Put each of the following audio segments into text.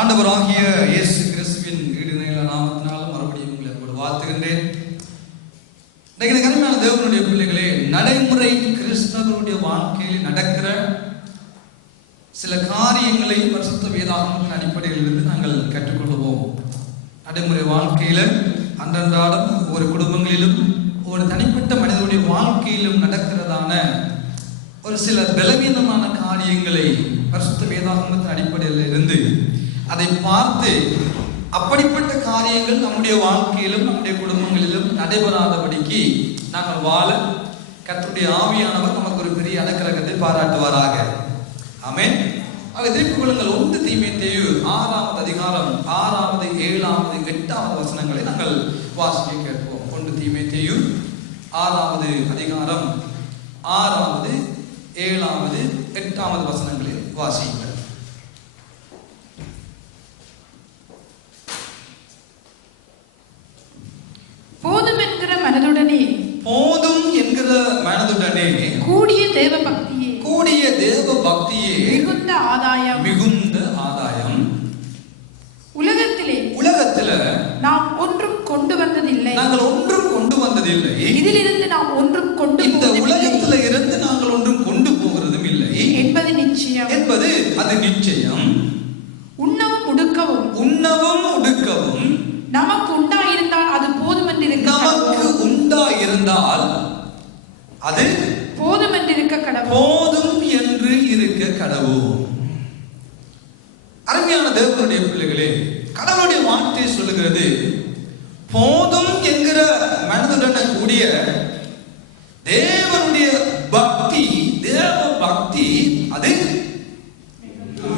ஆண்டவராகிய இயேசு கிறிஸ்துவின் ஈடுநிலை நாமத்தினாலும் மறுபடியும் உங்களை கூட வாழ்த்துகின்றேன். கனிமையான தேவனுடைய பிள்ளைகளே, நடைமுறை கிறிஸ்தவருடைய வாழ்க்கையில் நடக்கிற சில காரியங்களை பரிசுத்த வேதாகமத்தின் அடிப்படையில் இருந்து நாங்கள் கற்றுக்கொள்வோம். நடைமுறை வாழ்க்கையில அன்றாடம் ஒவ்வொரு குடும்பங்களிலும் ஒரு தனிப்பட்ட மனிதனுடைய வாழ்க்கையிலும் நடக்கிறதான ஒரு சில பலவீனமான காரியங்களை பரிசுத்த வேதாகமத்தின் அடிப்படையில் இருந்து அதை பார்த்து அப்படிப்பட்ட காரியங்கள் நம்முடைய வாழ்க்கையிலும் நம்முடைய குடும்பங்களிலும் நடைபெறாதபடிக்கு நாங்கள் வாழ கர்த்தருடைய ஆவியானவர் நமக்கு ஒரு பெரிய அனுக்கிரகத்தை பாராட்டுவாராக. ஆமென். திருப்பிக் கொள்ளுங்கள். 1 தீமோத்தேயு 6ஆம் அதிகாரம் 6வது 7வது 8வது வசனங்களை நாங்கள் வாசிக்க கேட்போம். 1 தீமோத்தேயு 6வது அதிகாரம் 6வது 7வது 8வது வசனங்களை வாசியுங்கள். போதும் என்கிற மனதுடனே கூடிய தேவ பக்தியே மிகுந்த ஆதாயம். உலகத்திலே நாம் ஒன்றும் கொண்டு வந்ததில்லை. இதிலிருந்து நாம் ஒன்றும் கொண்டு இந்த உலகத்திலே இருந்து நாங்கள் ஒன்றும் கொண்டு போகிறதும் இல்லை என்பது நிச்சயம். உண்ணவும் உடுக்கவும் நமக்கு உண்டாயிருந்தால் அது போதும் என்று போதும் என்று இருக்க கடவுள். அருமையான தேவனுடைய பிள்ளைகளே, கடவுளுடைய வார்த்தை சொல்லுகிறது, போதும் என்கிற மனதுடன் கூடிய தேவனுடைய பக்தி, தேவ பக்தி அது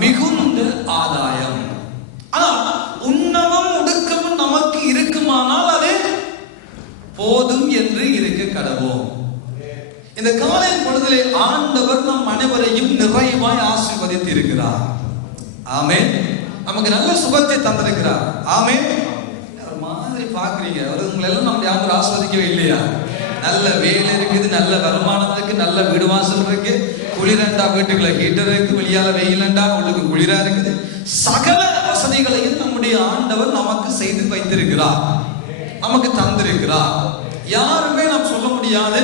மிகுந்த ஆதாயம். ஆனால் உண்ணவும் உடுக்கவும் நமக்கு இருக்குமானால் அது போதும் என்று இருக்க கடவோம். இந்த காலை பொழுதிலே ஆண்டவர் நம் அனைவரையும் நிறைவாய் ஆசீர்வதித்து இருக்கிறார். ஆமென். நமக்கு நல்ல சுகத்தை தந்திருக்கிறார். ஆமென். ஒரு மாதிரி பாக்குறீங்க, உங்களை எல்லாம் நம்ம யாரும் ஆஸ்வதிக்கவே இல்லையா? நல்ல வேலை இருக்குது, நல்ல வருமானம் இருக்கு, நல்ல வீடு வாசல் இருக்கு, குளிரண்டா வீட்டுக்குள்ள ஹீட்டர் இருக்கு, வெளியால வெயிலண்டா உள்ளுக்கு குளிரா இருக்குது. சகல வசதிகளையும் நம்முடைய ஆண்டவர் நமக்கு செய்து வைத்திருக்கிறார், நமக்கு தந்திருக்கிறார். யாருமே நாம் சொல்ல முடியாது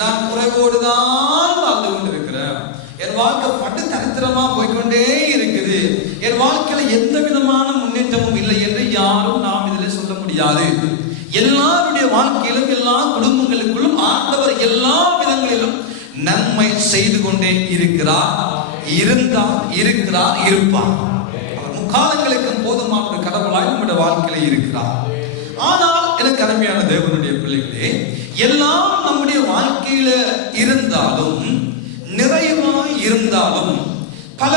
நான் குறைவோடுதான் வாழ்ந்து கொண்டிருக்கிறேன், என் வாழ்க்கை பட்டு தரித்திரமா போய்கொண்டே இருக்குது, என் வாழ்க்கையில எந்த விதமான முன்னேற்றமும் இல்லை என்று யாரும் நாம் இதில் சொல்ல முடியாது. எல்லாருடைய வாழ்க்கையிலும் எல்லா குடும்பங்களுக்குள்ளும் ஆண்டவர் எல்லா விதங்களிலும் நன்மை செய்து கொண்டே இருக்கிறார், இருப்பார். அவர் முக்காலங்களுக்கு போதுமான ஒரு கடவுளாய் நம்முடைய வாழ்க்கையில இருக்கிறார். ஆனால் எனக்கு அருமையான தேவனுடைய பிள்ளைகளே, எல்லாம் நம்முடைய வாழ்க்கையில இருந்தாலும், நிறைவாய் இருந்தாலும், பல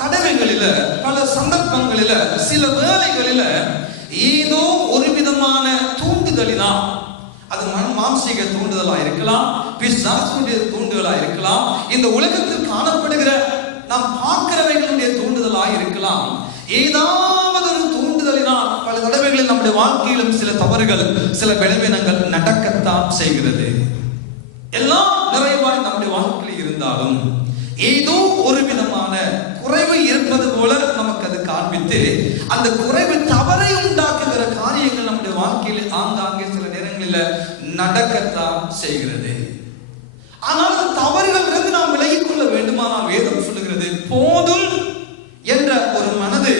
தடவைகளில, பல சந்தர்ப்பங்களில, சில வேளைகளில ஏதோ ஒரு விதமான தூண்டுதலினா, அது மாம்சீக தூண்டுதலா இருக்கலாம், பிசாசுடைய தூண்டுதலா இருக்கலாம், இந்த உலகத்தில் காணப்படுகிற நாம் பார்க்கிறவைகளுடைய தூண்டுதலா இருக்கலாம். ஏதாவது ஒரு தூண்டுதலினால் பல தடவைகளில் நம்முடைய வாழ்க்கையிலும் சில தவறுகள், சில பலவீனங்கள் நடக்கத்தான் செய்கிறது. எல்லாம் நிறைவாய் நம்முடைய வாழ்க்கையில் இருந்தாலும் ஏதோ ஒரு விதமான குறைவு இருப்பது போல நமக்கு அது காண்பித்து அந்த குறைவு தவறை உண்டாக்குகிற காரியங்கள் நம்முடைய வாழ்க்கையில் ஆங்காங்கே சில நேரங்களில் நடக்கத்தான் செய்கிறது. ஆனால் அந்த தவறுகள் இருந்து நாம் விலகிக் கொள்ள வேண்டுமானால் வேதம் சொல்லுகிறது, போதும் என்ற ஒரு மனது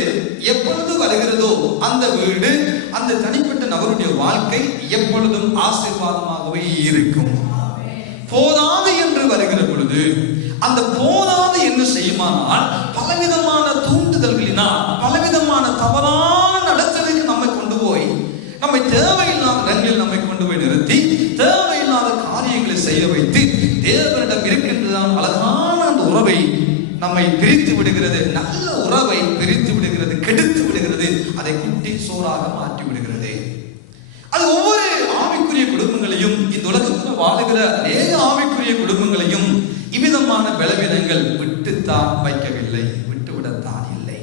எப்பொழுது வருகிறதோ அந்த வீடு, அந்த தனிப்பட்ட நபருடைய வாழ்க்கை எப்பொழுதும் ஆசீர்வாதமாகவே இருக்கும். போதாது என்று வருகிற பொழுது அந்த போதாது என்ன செய்யுமானால் பலவிதமான தூண்டுதல்களினால், பலவிதமான தவறான நடத்தலுக்கு நம்மை கொண்டு போய், நம்மை தேவையில்லாத இடங்களில் நம்மை கொண்டு போய் நிறுத்தி, தேவையில்லாத காரியங்களை செய்ய வைத்து, தேவனிடம் இருக்கின்றதான அழகான அந்த உறவை நம்மை பிரித்து விடுகிறது, நல்ல உறவை பிரித்து விடுகிறது, கெடுத்து விடுகிறது, அதை குட்டி சோறாக மாற்றி விடுகிறது. அது ஒவ்வொரு ஆவிக்குரிய குடும்பங்களையும், இந்த உலகத்தில் வாழுகிற அநேக ஆவிக்குரிய குடும்பங்களையும் இவ்விதமான பலவீனங்கள் விட்டுத்தான் வைக்கவில்லை, விட்டுவிடத்தான் இல்லை.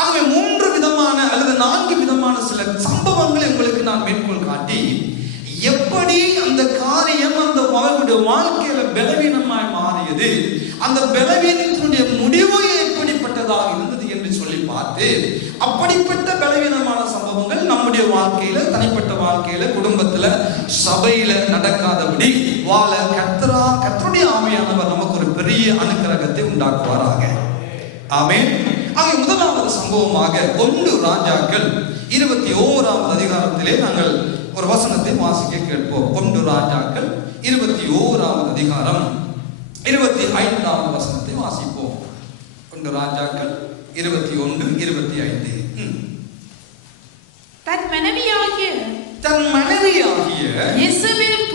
ஆகவே 3 விதமான அல்லது 4 விதமான சில சம்பவங்களை உங்களுக்கு நான் மேற்கோள் காட்டி, எப்படி அந்த காரியம் அந்த வாழ்க்கையில பலவீனமாய் மாறியது, அந்த பலவீனத்தினுடைய முடிவு எப்படிப்பட்டதாக இருந்தது என்று சொல்லி பார்த்து அப்படிப்பட்ட பலவீனமான சம்பவங்கள் நம்முடைய வாழ்க்கையில, தனிப்பட்ட வாழ்க்கையில, குடும்பத்துல, சபையில நடக்காதபடி வாழ கர்த்தருடைய ஆவியானவர் நமக்கு ஒரு பெரிய அனுக்கிரகத்தை உண்டாக்குவாராக. ஆமென். ஆக முதலாவது சம்பவமாக 1 ராஜாக்கள் 21வது அதிகாரத்திலே நாங்கள் ஒரு வசனத்தை வாசிக்க கேட்போம். 1 ராஜாக்கள் 21வது அதிகாரம் 25வது வசனத்தை வாசிப்போம். 1 ராஜாக்கள் 21:25. தன் மனைவியாகிய யேசபேல்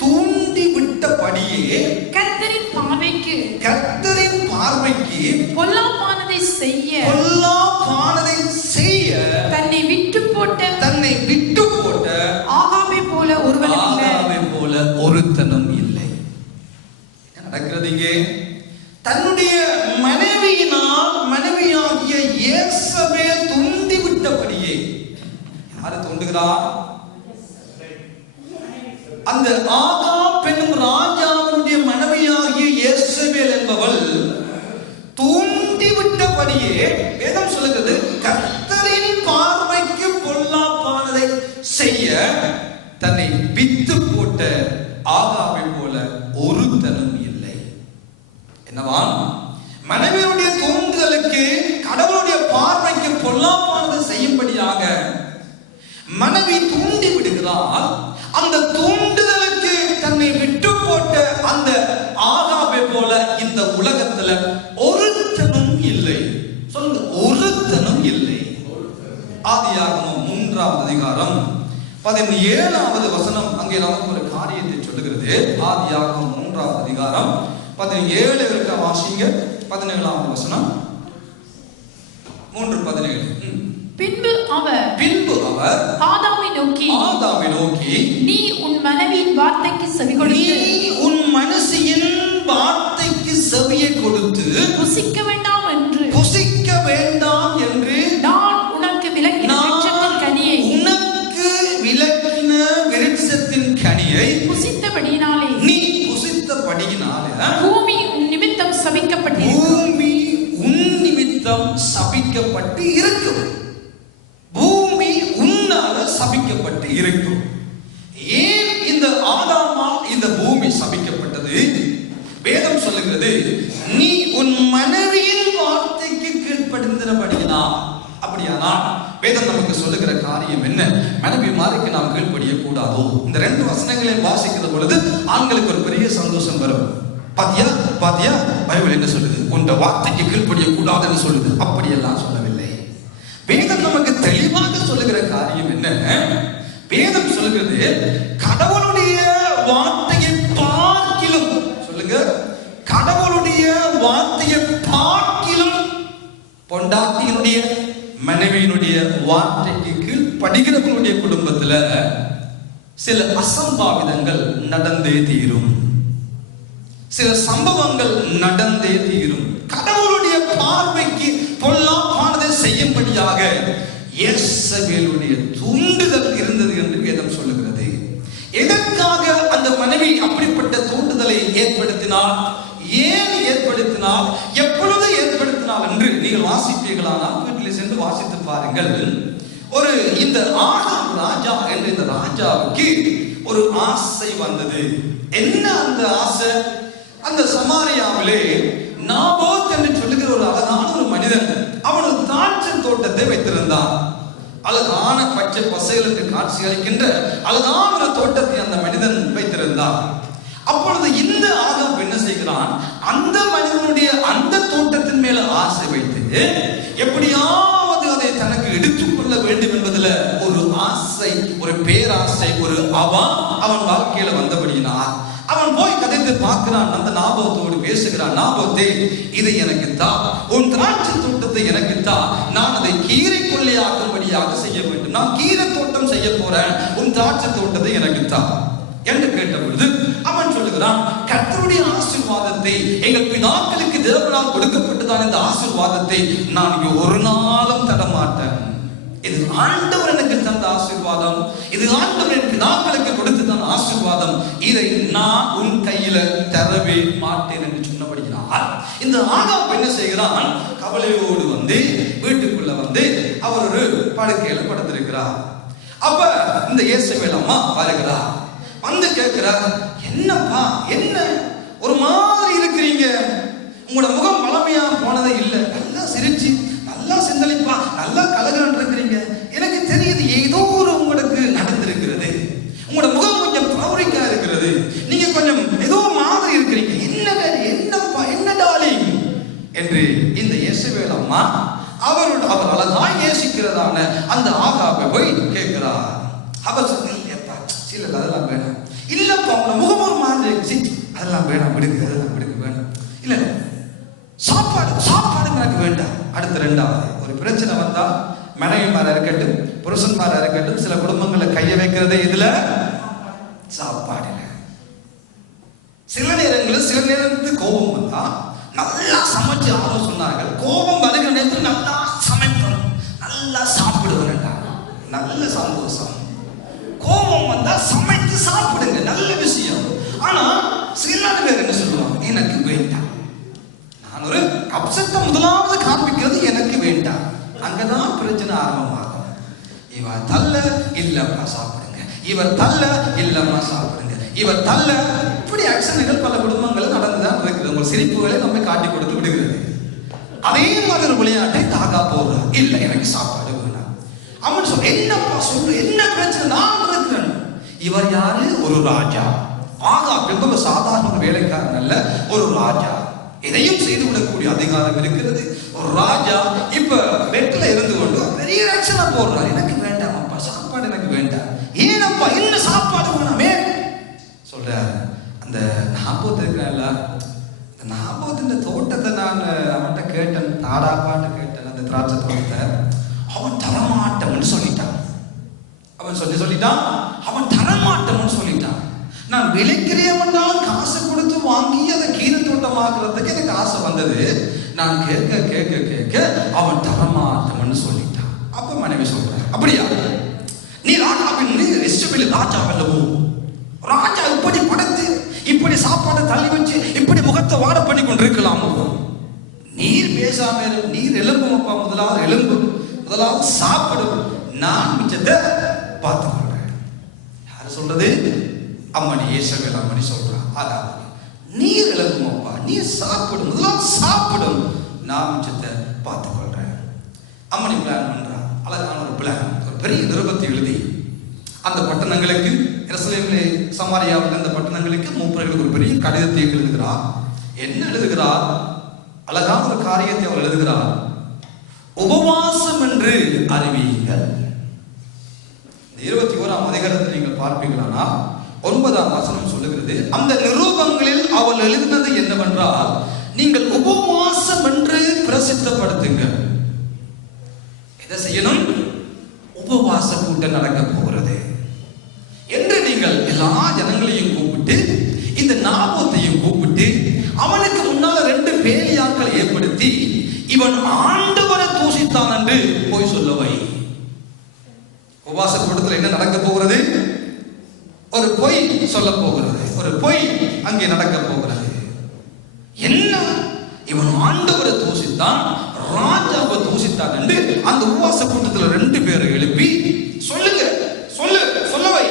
தூண்டிவிட்டபடியே கர்த்தரின் பார்வைக்கு பொல்லாப்பானதை செய்ய தன்னை விட்டு போட்ட ஆகாபை போல ஒருத்தனும் இல்லை. என்ன நடக்கிறது இங்கே? தன்னுடைய மனைவியாகிய யேசபேல் தூண்டிவிட்டபடியே. யாரு தூண்டுகிறார்? அந்த ஆகாப் என்னும் ராஜாவினுடைய மனைவியாகிய யேசபேல் என்பவள் தூண்டிவிட்டபடியே வேதம் சொல்லுகிறது, கர்த்தரின் பார்வைக்கு பொல்லாப்பானதை செய்ய தன்னை வித்து போட்ட ஆகாபை போல ஒருத்தனும் இல்லை. என்னவா? மனைவியுடைய தூண்டுதலுக்கு, கடவுளுடைய பார்வைக்கு பொல்லாப்பானதை செய்யும்படியாக மனைவி தூண்டி விடுகிறாள். அந்த தூண்டுதலுக்கு தன்னை விட்டு போட்ட அந்த ஆகாபை போல இந்த உலகத்துல ஒருத்தனும் இல்லை. சொல்லுங்க, ஒருத்தனும் இல்லை. ஆதியாகமம் 3வது அதிகாரம் 17வது வசனம் அங்கே நமக்கு ஒரு காரியத்தை சொல்லுகிறது. ஆதியாகமம் 3வது அதிகாரம் 17 இருக்க வாசிங்க. 17வது வசனம் 3:17. பின்பு அவர் ஆதாமை நோக்கி நீ உன் மனைவியின் வார்த்தைக்கு செவியை கொடுத்து புசிக்க வேண்டாம் என்று நான் உனக்கு விலக்கின விருட்சத்தின் கனியை புசித்தபடியினாலே பூமி உன் நிமித்தம் சபிக்கப்பட்டு இருக்கும். பூமி உன்னால சபிக்கப்பட்டு இருக்கும். ஏன் இந்த ஆதாமால் இந்த பூமி சபிக்கப்பட்டது? வேதம் சொல்லுகிறது, நீ உன் மனைவியின் வார்த்தைக்கு கீழ்ப்படிந்தபடினா. அப்படியானால் வேதம் நமக்கு சொல்லுகிற காரியம் என்ன? மனைவி மாருக்கு நாம் கீழ்ப்படிய கூடாதோ? இந்த 2 வசனங்களை வாசிக்கிற பொழுது ஆண்களுக்கு ஒரு பெரிய சந்தோஷம் வரும். பாத்தியா பைபிள் என்ன சொல்லுது? உன் வார்த்தைக்கு கீழ்ப்படிய கூடாதுன்னு சொல்லுது. அப்படியெல்லாம் சொல்லவில்லை. வேதம் நமக்கு தெளிவாக சொல்லுகிற காரியம் என்ன? வேதம் சொல்லுகிறது, கடவுளுடைய வார்த்தையை பார்க்கிலும், சொல்லுங்க, கடவுளுடைய வார்த்தையை பார்க்கிலும் பொண்டாட்டியினுடைய மனைவியினுடைய வார்த்தைக்கு கீழ்ப்படுகிறவனுடைய குடும்பத்துல சில அசம்பாவிதங்கள் நடந்தே தீரும். சில சம்பவங்கள் நடந்தே தீரும். கடவுளுடைய பார்வைக்கு பொல்லாப்பானதை செய்யும்படியாக யேசபேலுடைய தூண்டுதல் இருந்தது என்று வேதம் சொல்லுகிறது. எதற்காக அந்த மனைவி அப்படிப்பட்ட தூண்டுதலை ஏற்படுத்தினார்? ஏன் ஏற்படுத்தினார்? எப்பொழுது ஏற்படுத்தினார் என்று நீங்கள் வாசிப்பீர்களானால் வீட்டில் சென்று வாசித்து பாருங்கள். இந்த ஆகாப் ராஜா என்ற இந்த ராஜாவுக்கு ஒரு ஆசை வந்தது. என்ன அந்த ஆசை? அந்த சமாரியாவிலே நாபோத் என்று சொல்லுகிற ஒரு அழகான ஒரு மனிதன் அவன் ஒரு திராட்சை தோட்டத்தை வைத்திருந்தான். அழகான பச்சை பசைகளுக்கு காட்சி அளிக்கின்ற அழகான ஒரு தோட்டத்தை அந்த மனிதன் வைத்திருந்தான். அப்பொழுது இந்த ஆகாப் என்ன செய்கிறான்? அந்த மனிதனுடைய அந்த தோட்டத்தின் மேல ஆசை வைத்து எப்படியாவது அதை தனக்கு எடுத்துக்கொள்ள வேண்டும் என்பதில் ஒரு ஆசை, ஒரு பேராசை, ஒரு அவன் வாழ்க்கையில வந்தபடியினால் அவன் போய் கதைத்து பார்க்கிறான். அந்த நாபோத்தோடு பேசுகிறான். நாபோத்தே, இதை எனக்கு தா, உன் திராட்சை தோட்டத்தை எனக்கு தா, நான் அதை கீரை கொள்ளையாக்கும்படியாக செய்ய வேண்டும். நான் கீரை தோட்டம் செய்ய போறேன், உன் திராட்சை தோட்டத்தை எனக்கு தா என்று கேட்ட பொழுது அவன் சொல்லுகிறான், கர்த்தருடைய ஆசீர்வாதத்தை, எங்கள் பிதாக்களுக்கு தேவனால் கொடுக்கப்பட்டதான இந்த ஆசீர்வாதத்தை நான் இங்கே ஒரு நாளும் தரமாட்டேன். இது ஆண்டவர் எனக்கு தந்த ஆசீர்வாதம், இது ஆண்டவர் என் பிதாக்களுக்கு கொடுத்ததான ஆசீர்வாதம், இதை நான் உன் கையில தரவே மாட்டேன் என்று சொன்னபடியா ஆனால் இந்த ஆகாப் என்ன செய்கிறான்? கவலையோடு வந்து வீட்டுக்குள்ள வந்து அவர் ஒரு படுக்கையில படுத்திருக்கிறார். அப்ப இந்த இயேசபேல் அம்மா வருகிறார், வந்து கேட்கிறார், என்னப்பா என்ன ஒரு மாதிரி இருக்கிறீங்க, உங்களோட முகம் பழமையா போனதே இல்லை, நல்லா சிரிச்சு நல்லா சிந்தளிப்பா நல்லா கலகலன்னு இருக்கிறீங்க, எனக்கு தெரியுது ஏதோ ஒரு உங்களுக்கு நடந்திருக்கிறது, உங்களோட முகம் கொஞ்சம் பௌரிக்கா இருக்கிறது, நீங்க கொஞ்சம் ஏதோ மாதிரி இருக்கிறீங்க, என்னப்பா என்ன டார்லிங் என்று இந்த இயேசபேல் அம்மா அவர் அழகாய் நேசிக்கிறதான அந்த ஆகாபை போய் கேட்கிறார். அவர் சொன்ன, இல்லப்பா சில அதெல்லாம் வேணாம், இல்லப்பா உங்களோட முகம் ஒரு மாதிரி அதெல்லாம் வேணாம், விடுங்க அதெல்லாம் விடுங்க வேணாம், இல்ல சாப்பாடு எனக்கு வேண்டாம். அடுத்த ரெண்டாவது ஒரு பிரச்சனை வந்தா மனைவிமாரா இருக்கட்டும் புருஷன்மாரா இருக்கட்டும் சில குடும்பங்களை கைய வைக்கிறதே இதுல சாப்பாடு. சில நேரத்தில் கோபம் வந்தா நல்லா சமைச்சு ஆர்வம் சொன்னார்கள், கோபம் வருகிற நேரத்தில் நல்லா சமைக்கணும், நல்லா சாப்பிடுவேன், நல்ல சந்தோஷம். கோபம் வந்தா சமைத்து சாப்பிடுங்க, நல்ல விஷயம். ஆனா சில பேர் என்ன சொல்லுவாங்க, எனக்கு வேண்டாம். நான் ஒரு அப்செட்டை முதலாவது காண்பிக்கிறது எனக்கு வேண்டாம், அங்கதான் பிரச்சனை ஆரம்பமாகும். இவர் தள்ள இல்லம்மா சாப்பிடுங்க, இவர் தள்ள இல்லம்மா சாப்பிடுங்க, இவர் தள்ள, இப்படி ஆக்ஷன்கள் பல குடும்பங்கள் நடந்துதான் இருக்குது. உங்கள் சிரிப்புகளை நம்ம காட்டி கொடுத்து விடுகிறது. அதே மாதிரி ஒரு விளையாட்டை தாகா போடுறார், இல்ல எனக்கு சாப்பாடு வேணாம். அவன் சொல்ற, என்னப்பா சொல்லு, என்ன பிரச்சனை, நான் இருக்கிறேன். இவர் யாரு? ஒரு ராஜா. ஆகாப் என்பவர் சாதாரண ஒரு வேலைக்காரன் அல்ல, ஒரு ராஜா. எதையும் செய்து விடக்கூடிய அதிகாரம் இருக்கிறது ஒரு ராஜா. இப்ப வெட்டில இருந்து கொண்டு பெரிய ஆக்ஷனா போடுறார், எனக்கு வேண்டாம் அப்பா சாப்பாடு, எனக்கு வேண்டாம். ஏனப்பா என்ன சாப்பாடு வேணாமே சொல்றாரு. அந்த நாபோத் இருக்கிறான்ல, அந்த நாபோத்தின் தோட்டத்தை நான் அவன்கிட்ட கேட்டேன், தாடாப்பாட்டு கேட்டேன், அந்த திராட்சை தோட்டத்தை. அவன் தரமாட்டம்னு சொல்லிட்டான். அவன் சொல்லிட்டான் அவன் தரமாட்டம்னு சொல்லிட்டான். நான் விலைக்கிறேன் காசு கொடுத்து வாங்கி அதை கீரை தோட்டமாக்குறதுக்கு எனக்கு ஆசை வந்தது. நான் கேட்க கேட்க கேட்க அவன் தரமாட்டம்னு சொல்லிட்டான். அப்ப மனைவி சொல்றேன், அப்படியா நீ ராஜாவின் இஷ்டமில்லை ராஜாவல்லவோ, ராஜா இப்படி படுத்து இப்படி சாப்பாடு தள்ளி வச்சு இப்படி முகத்தை வாட பண்ணி கொண்டிருக்கலாமோ? நீர் பேசாம நீர் எலும்புமப்பா, முதலாவது எலும்பு, முதலாவது சாப்பிடும், நான் மிச்சத்தை பார்த்து கொள்றேன். யாரு சொல்றது? அம்மணி இயேசபேல் அம்மணி சொல்றா. அதாவது நீர் எலும்புமப்பா, நீர் சாப்பிடும், முதலாவது சாப்பிடும், நான் மிச்சத்தை பார்த்து கொள்றேன். அம்மணி பிளான் பண்றா, அழகான ஒரு பிளான், ஒரு பெரிய நிருபத்தை எழுதி அந்த பட்டணங்களுக்கு, எருசலேமிலே சமாரியாவில் அந்த பட்டணங்களுக்கு மூப்பர்களுக்கு ஒரு பெரிய கடிதத்தை எழுதுகிறார். என்ன எழுதுகிறார்? அழகான ஒரு காரியத்தை அவர் எழுதுகிறார். உபவாசம் என்று அறிவியுங்கள். 21ஆம் அதிகாரத்தை நீங்கள் பார்ப்பீர்களானா 9ஆம் வசனம் சொல்லுகிறது, அந்த நிருபங்களில் அவள் எழுதினது என்னவென்றால், நீங்கள் உபவாசம் என்று பிரசித்தப்படுத்துங்கள். எதை செய்யணும்? உபவாச கூட்டம் நடக்க போகிறது என்று நீங்கள் எல்லா ஜனங்களையும் கூப்பிட்டு இந்த நாபோத்தையும் கூப்பிட்டு அவனுக்கு முன்னால 2 பேலியாக்கள் ஏற்படுத்தி இவன் ஆண்டவரை தூஷித்தான் என்று போய் சொல்லவை. உபவாச கூட்டத்தில் என்ன நடக்க போகிறது? ஒரு பொய் சொல்ல போகிறது, ஒரு பொய் அங்கே நடக்க போகிறது. என்ன? இவன் ஆண்டவரை தூஷித்தான், ராஜாவை தூஷித்தான் என்று அந்த உபவாச கூட்டத்தில் 2 பேரை எழுப்பி சொல்லுங்க, சொல்லவை.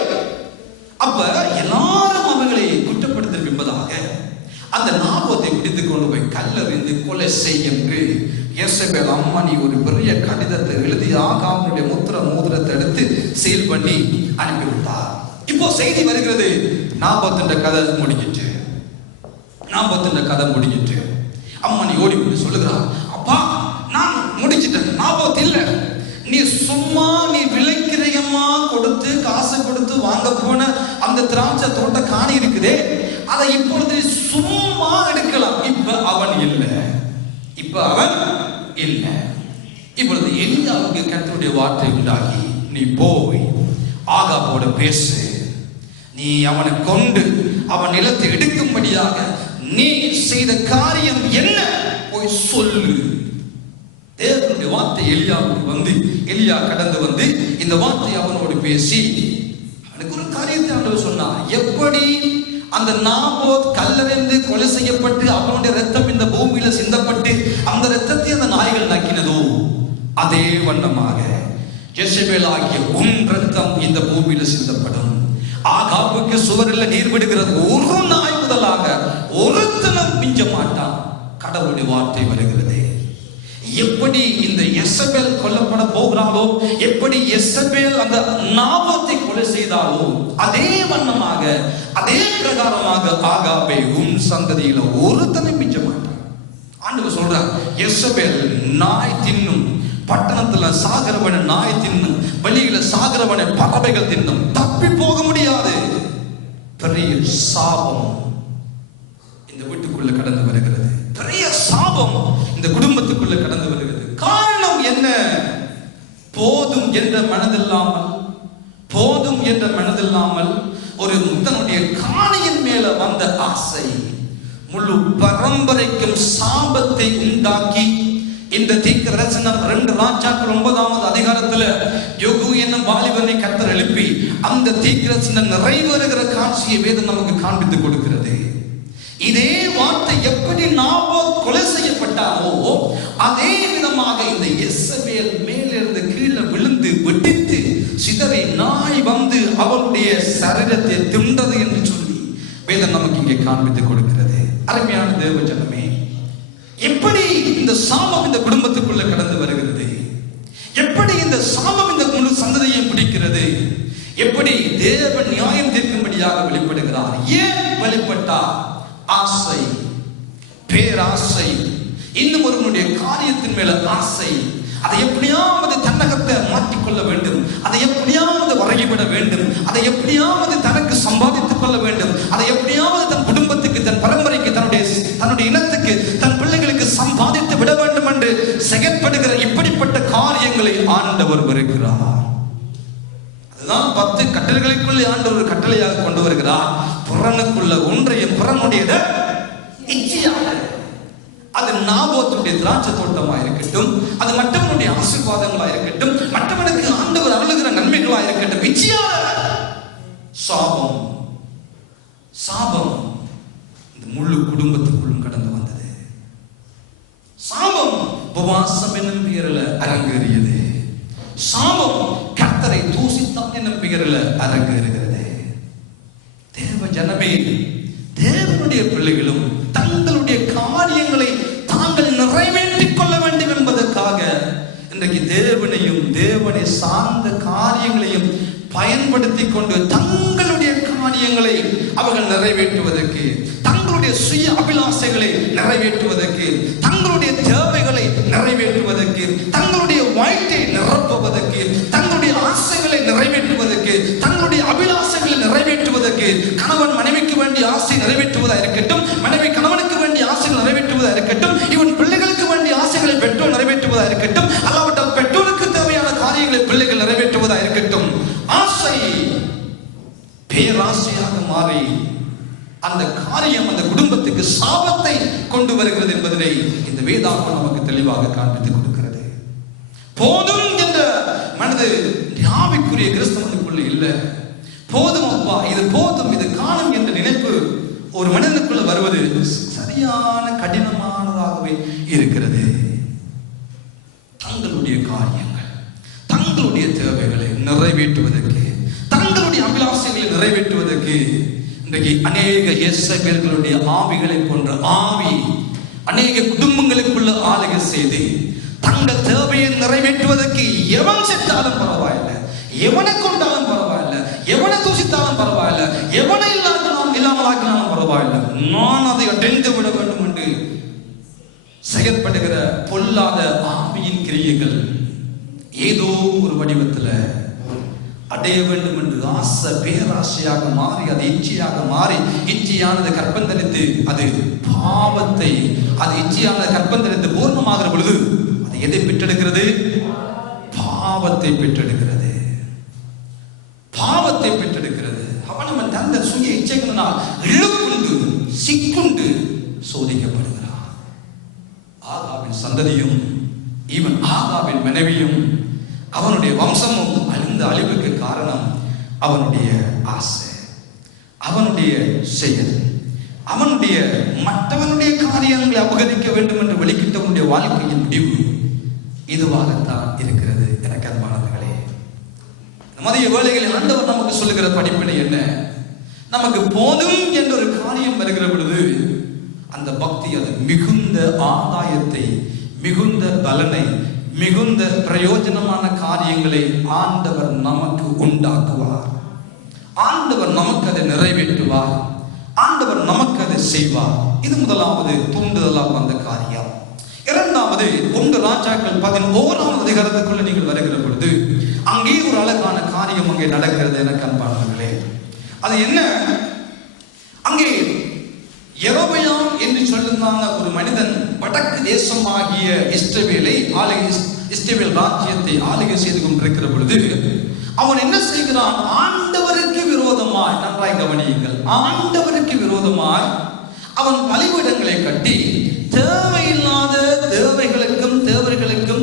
அப்ப எல்லாரும் அவர்களை குற்றப்படுத்த என்பதாக அந்த நாபோத்தை பிடித்துக் கொண்டு போய் கல்லறிந்து கொலை செய்ய என்று இயேசபேல் அம்மணி ஒரு பெரிய கடிதத்தை எழுதி ஆகாபனுடைய முத்திர மோதிரத்தை எடுத்து சீல் பண்ணி அனுப்பிவிட்டார். இப்போ செய்தி வருகிறது, நாபோத்தின் கதை முடிஞ்சிட்டு. அம்மணி ஓடி போய் சொல்லுகிறார், அப்பா நான் முடிச்சிட்டேன், நாபோத் இல்ல, நீ சும்மா நீ விலைக்கிரயமா கொடுத்து காசு கொடுத்து வாங்க போன அந்த திராட்சை தோட்ட காணி இருக்குதே, அதை இப்பொழுது சும்மா எடுக்கலாம். இப்ப அவன் இல்லை. இப்பொழுது எலியாவுக்கு கர்த்தருடைய வார்த்தை உண்டாகி, நீ போய் ஆகாபோடு பேசு, நீ அவனை கொண்டு அவன் நிலத்தை எடுக்கும்படியாக நீ செய்த காரியம் என்ன போய் சொல்லு. தேவனுடைய வார்த்தை எலியாவுக்கு வந்து, எலியா கடந்து வந்து இந்த வார்த்தை அவனோடு பேசி அவனுக்கு ஒரு காரியத்தை ஆண்டவர் சொன்னார். எப்படி அந்த நாபோத் கல்லறைந்து கொலை செய்யப்பட்டு அவனுடைய ரத்தம் இந்த அதே வண்ணமாக யெசபேல் ஆகிய உன் ரத்தம் இந்த பூமியில சிந்தப்படும். ஆகாபுக்கு சுவரில் நீர் விடுகிறது, ஒரு நாய் முதலாக ஒருத்தனும் மிஞ்ச மாட்டான். கடவுளுடைய வார்த்தை வருகிறது. எப்படி இந்த யெசபேல் கொல்லப்பட போகிறாளோ, எப்படி யெசபேல் அந்த நாபோத்தை கொலை செய்தாலோ, அதே வண்ணமாக அதே பிரகாரமாக ஆகாபை உன் சந்ததியில ஒருத்தனை மிஞ்ச மாட்டான். ஆண்டவர் சொல்றார், யெசபேல் நாய் தின்னும், பட்டணத்துல சாகிறவனை நாய் தின்னும், வெளியில சாகிறவனை பறவைகள் தின்னும், தப்பி போக முடியாது. பெரிய சாபம் இந்த வீட்டுக்குள்ள கடந்து வருகிறது. பெரிய சாபம் இந்த குடும்பத்துக்குள்ள கடந்து வருகிறது. காரணம் என்ன? போதும் என்ற மனதில்லாமல், போதும் என்ற மனதில்லாமல் ஒரு தன்னுடைய காணியின் மேல வந்த ஆசை முழு பரம்பரைக்கும் சாபத்தை உண்டாக்கி, இந்த தீர்க்கதரிசனம் 2 ராஜாக்கள் 9வது அதிகாரத்துல யோகு என்னும் வாலிபனை கர்த்தர் எழுப்பி அந்த தீர்க்கதரிசனம் நிறைவேறுகிற காட்சியை வேதம் நமக்கு காண்பித்துக் கொடுக்கிறது. இதே வார்த்தை எப்படி நாபோத் கொலை செய்யப்பட்டாரோ அதே விதமாக இந்த யெசபேல் மேலிருந்து கீழே விழுந்து வெடித்து சிதறி நாய் வந்து அவருடைய சரீரத்தை தின்றது என்று சொல்லி வேதம் நமக்கு இங்கே காண்பித்துக் கொடுக்கிறது. அருமையான தேவ ஜனமே, எப்படி இந்த சாபம் இந்த குடும்பத்துக்குள்ள கடந்து வருகிறது? எப்படி இந்த சாபம் இந்த முழு சந்ததியை பிடிக்கிறது? எப்படி தேவன் நியாயம் தீர்க்கும்படியாக வெளிப்படுகிறார்? ஏன் வெளிப்பட்டார்? ஆசை, பேராசை, இன்னும் ஒருவனுடைய காரியத்தின் மேல ஆசை. அதை எப்படியாவது தன்னகத்தை மாற்றிக்கொள்ள வேண்டும், அதை எப்படியாவது வரைவிட வேண்டும், அதை எப்படியாவது தனக்கு சம்பாதித்துக் கொள்ள வேண்டும், அதை எப்படியாவது தன் குடும்பத்துக்கு, தன் பரம்பரைக்கு, தன்னுடைய இனத்துக்கு, தன் பிள்ளைகளுக்கு சம்பாதித்து விட வேண்டும் என்று செயற்படுகிற இப்படிப்பட்ட காரியங்களை ஆண்டவர் வருகிறார். அதுதான் 10 கட்டளைகளுக்குள்ளே ஆண்டவர் ஒரு கட்டளையாக கொண்டு வருகிறார். புறனுக்குள்ள ஒன்றையும் புறனுடையதை இச்சையாக, அது நாபோத்துடைய திராட்சை தோட்டமாக இருக்கட்டும், அது மற்றவனுடைய ஆசீர்வாதங்களா இருக்கட்டும், மற்றவனுக்கு ஆண்டவர் அருளுகிற நன்மைகளா இருக்கட்டும், இச்சையாக சாபம், சாபம் இந்த முழு குடும்பத்துக்குள்ளும் கடந்து வந்தது. சாபம் உபவாசம் என்னும் பெயரில் அரங்கேறியது. சாபம் கர்த்தரை தூசித்தான் என்னும் பெயரில் அரங்கேறுகிறது. தேவ ஜனமே, தேவனுடைய பிள்ளைகளும் தங்களுடைய காரியங்களை தாங்கள் நிறைவேற்றிக் கொள்ள வேண்டும் என்பதற்காக இன்றைக்கு தேவனையும் தேவனை சார்ந்த காரியங்களையும் பயன்படுத்தி கொண்டு தங்களுடைய காரியங்களை அவர்கள் நிறைவேற்றுவதற்கு, தங்களுடைய சுய அபிலாசைகளை நிறைவேற்றுவதற்கு, தங்களுடைய தேவைகளை நிறைவேற்றுவதற்கு, தங்களுடைய வாழ்க்கையை நிரப்புவதற்கு, தங்களுடைய ஆசைகளை நிறைவேற்றுவதற்கு, தங்களுடைய அபிலாசைகளை நிறைவேற்றுவதற்கு, கணவன் மனைவிக்கு வேண்டிய ஆசை நிறைவேற்றுவதா இருக்கட்டும், மனைவி கணவனுக்கு வேண்டிய ஆசைகள் நிறைவேற்றுவதா இருக்கட்டும், இவன் பிள்ளைகளுக்கு வேண்டிய ஆசைகளை பெற்றோர் நிறைவேற்றுவதா இருக்கட்டும், அல்லாவிட்டால் பெற்றோருக்கு தேவையான காரியங்களை பிள்ளைகள் நிறைவேற்றுவதா இருக்கட்டும், ஆசை பேராசையாக மாறி அந்த காரியம் அந்த குடும்பத்துக்கு சாபத்தை கொண்டு வருகிறது என்பதனை இந்த வேதாகம் நமக்கு தெளிவாக காண்பித்துக் கொடுக்கிறது. போதும் என்ற மனது ஆவிக்குரிய கிறிஸ்தவனுக்குள்ள இல்லை. போதும் அப்பா, இது போதும், இது காணும் என்ற நினைப்பு ஒரு மனிதனுக்குள்ள வருவது சரியான கடினமானதாகவே இருக்கிறது. தங்களுடைய காரியங்கள், தங்களுடைய தேவைகளை நிறைவேற்றுவதற்கு, தங்களுடைய அபிலாசைகளை நிறைவேற்றுவதற்கு இன்றைக்கு அநேக யெசபேல்களுடைய ஆவிகளை போன்ற ஆவி அநேக குடும்பங்களுக்குள்ள ஆளுகை செய்து தங்கள் தேவையை நிறைவேற்றுவதற்கு எவன் செத்தாலும் பரவாயில்லை, எவனை கொண்டாலும் பரவாயில்லை, எவனை தூசித்தாலும் பரவாயில்லை, எவனை இல்லாமலாக்கினாலும் பரவாயில்லை, நான் அதை அடைந்து விட வேண்டும் என்று செயற்படுகிற பொல்லாத ஆவியின் கிரியைகள் ஏதோ ஒரு வடிவத்தில் அடைய வேண்டும் என்று ஆசை பேராசையாக மாறி, அது இச்சையாக மாறி, இச்சையானது கற்பந்தரித்து அது பாவத்தை, அது இச்சையானது கற்பந்தரித்து பூர்ணமாகிற பொழுது அது எதை பெற்றெடுக்கிறது? பாவத்தை பெற்றெடுக்கிறது. பாவத்தை பெற்றெடுக்கிறது. அவன் தந்த சுய இச்சைகளினால் இழுக்குண்டு சிக்குண்டு சோதிக்கப்படுகிறான். ஆகாவின் சந்ததியும் இவன் ஆகாவின் மனைவியும் அவனுடைய வம்சமும் அழிந்த அழிவுக்கு காரணம் அவனுடைய ஆசை, அவனுடைய செயல், அவனுடைய மற்றவனுடைய காரியங்களை அபகரிக்க வேண்டும் என்று வெளிக்கிட்டவனுடைய வாழ்க்கையின் முடிவு இதுவாகத்தான் இருக்கிறது. எனக்கு அன்பானவர்களே, மதிய வேளைகளில் ஆண்டவர் நமக்கு சொல்லுகிற படிப்பினை என்ன? நமக்கு போதும் என்ற ஒரு காரியம் வருகிற பொழுது அந்த பக்தி அது மிகுந்த ஆதாயத்தை, மிகுந்த பலனை, மிகுந்த பிரயோஜனமான காரியங்களை ஆண்டவர் நமக்கு உண்டாக்குவார். ஆண்டவர் நமக்கு அதை நிறைவேற்றுவார். ஆண்டவர் நமக்கு அதை செய்வார். இது முதலாவது தூண்டுதலாக வந்த காரியம். இரண்டாவது, 1 ராஜாக்கள் 11ஆம் அதிகாரத்துக்குள்ள நீங்கள் வருகிற பொழுது அங்கே ஒரு அழகான காரியம் அங்கே நடக்கிறது. எனக்கு அன்பானவர்களே, அது என்ன? அங்கே யெரொபெயாம் என்று சொல்லுகிறான ஒரு மனிதன் வடக்கு தேசமாகிய இஸ்ரவேல் ராஜ்யத்தை ஆளுகை செய்து கொண்டிருக்கிற பொழுது அவன் என்ன செய்கிறான்? ஆண்டவருக்கு விரோதமாய், நன்றாய் கவனியுங்கள், ஆண்டவருக்கு விரோதமாய் அவன் பலிபீடங்களை கட்டி தேவையில்லாத தேவைகளுக்கும்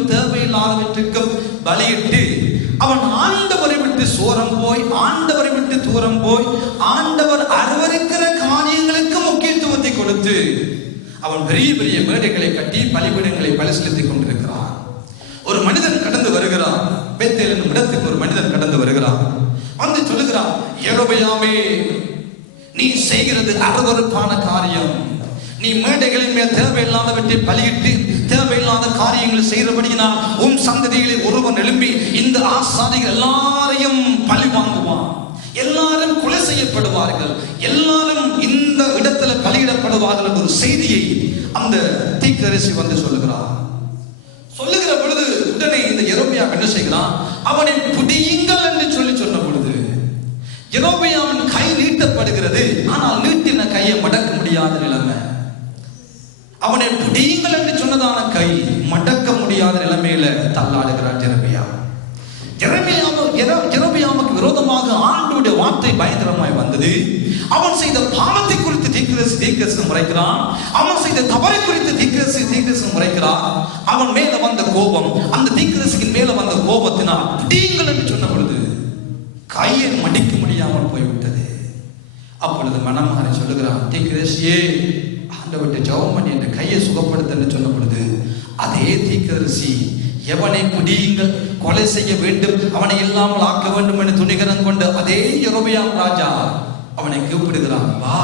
தேவையில்லாதவற்றுக்கும் பலியிட்டு அவன் ஆண்டவரை விட்டு சோரம் போய், ஆண்டவரை விட்டு தூரம் போய், ஆண்டவர் அருவருக்கிற காரியங்களுக்கு முக்கியத்துவத்தை கொடுத்து அவன் பெரிய பெரிய மேடைகளை கட்டி பலிபீடங்களை பலி செலுத்திக் கொண்டிருக்கிறான். ஒரு மனிதன் கடந்து வருகிறான். பெத்தேல் என்னும் இடத்துக்கு ஒரு மனிதன் கடந்து வருகிறான். வந்து சொல்லுகிறான், யெரொபெயாமே, நீ செய்கிறது அருவருப்பான காரியம். நீ மேடைகளின் மேல் தேவையில்லாதவற்றை பலியிட்டு தேவையில்லாத காரியங்களை செய்கிறபடியினால் உன் சந்ததிகளில் ஒருவன் எழும்பி இந்த ஆசாரிகள் எல்லாரையும் பழி வாங்குவான், எல்லாரும் கொலை செய்யப்படுவார்கள், எல்லாரும் இந்த இடத்துல பலியிடப்படுவார்கள் என்ற ஒரு செய்தியை அந்த தீர்க்கதரிசி வந்து சொல்லுகிற பொழுது உடனே இந்த யெரொபெயாம் என்ன செய்கிறான்? அவனை பிடியுங்கள் என்று சொன்ன பொழுது யெரொபெயாமின் கை நீட்டப்படுகிறது. ஆனால் நீட்டின கையை மடக்க முடியாத நிலைமை. அவனை பிடியுங்கள் என்று சொன்னதான கை மடக்க முடியாத நிலைமையில தள்ளாடுகிறான் யெரொபெயாமுக்கு விரோதமாக ஆண்டவருடைய வார்த்தை பயங்கரமாய் வந்தது. அவன் செய்த பாவத்தை குறித்து தீர்க்கதரிசி முறைக்கிறான். அவன் செய்த தவறை குறித்து தீர்க்கதரிசி முறைக்கிறான். அவன் மேல வந்த கோபம், அந்த தீர்க்கதரிசியின் மேல வந்த கோபத்தினால் பிடியுங்கள் என்று சொன்ன பொழுது கையை மடிக்க முடியாமல் போய்விட்டது. அப்பொழுது மனம் மாறி சொல்லுகிறான், தீர்க்கதரிசியே, ஆண்டவர்கிட்ட ஜெபம் பண்ணி என்ற கையை சுகப்படுத்த என்று சொன்ன பொழுது அதே தீர்க்கதரிசி எவனை பிடியுங்கள், கொலை செய்ய வேண்டும், அவனை இல்லாமல் ஆக்க வேண்டும் என்று துணிகரம் கொண்டு அதே யெரொபெயாம் ராஜா அவனை கூப்பிடுகிறான். வா,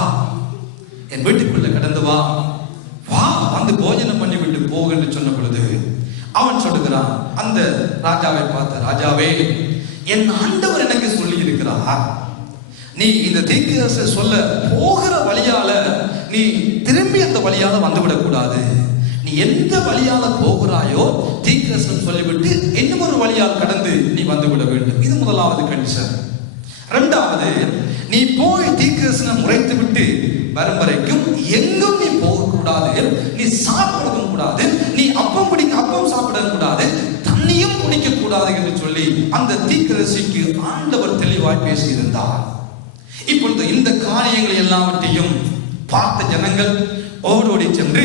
என் வீட்டுக்குள்ள கடந்து வா, வந்து போஜனம் பண்ணி விட்டு போக என்று சொன்ன பொழுது அவன் சொல்லுகிறான், அந்த ராஜாவை பார்த்த, ராஜாவே, என் ஆண்டவர் எனக்கு சொல்லி இருக்கிறார், நீ இந்த தீர்க்கதரிசி சொல்ல போகிற வழியால நீ திரும்பி அந்த வழியால வந்துவிடக் கூடாது. நீ எந்த வழியால போகிறாயோ தீர்க்கதரிசி சொல்லிவிட்டு இன்னும் ஒரு வழியால் கடந்து நீ வந்துவிட வேண்டும். இது முதலாவது கண்டிஷன். இரண்டாவது, நீ போய் தீர்க்கதரிசனை முறைத்து விட்டு வரும் வரைக்கும் எங்கும் நீ போகக்கூடாது, நீ சாப்பிடவும் கூடாது, நீ அப்பம் சாப்பிடவும் கூடாது, தண்ணியும் குடிக்க கூடாது என்று சொல்லி அந்த தீர்க்கதரிசிக்கு ஆண்டவர் தெளிவாய் பேசியிருந்தார். இப்பொழுது இந்த காரியங்கள் எல்லாவற்றையும் பார்த்த ஜனங்கள் ஓடோடி சென்று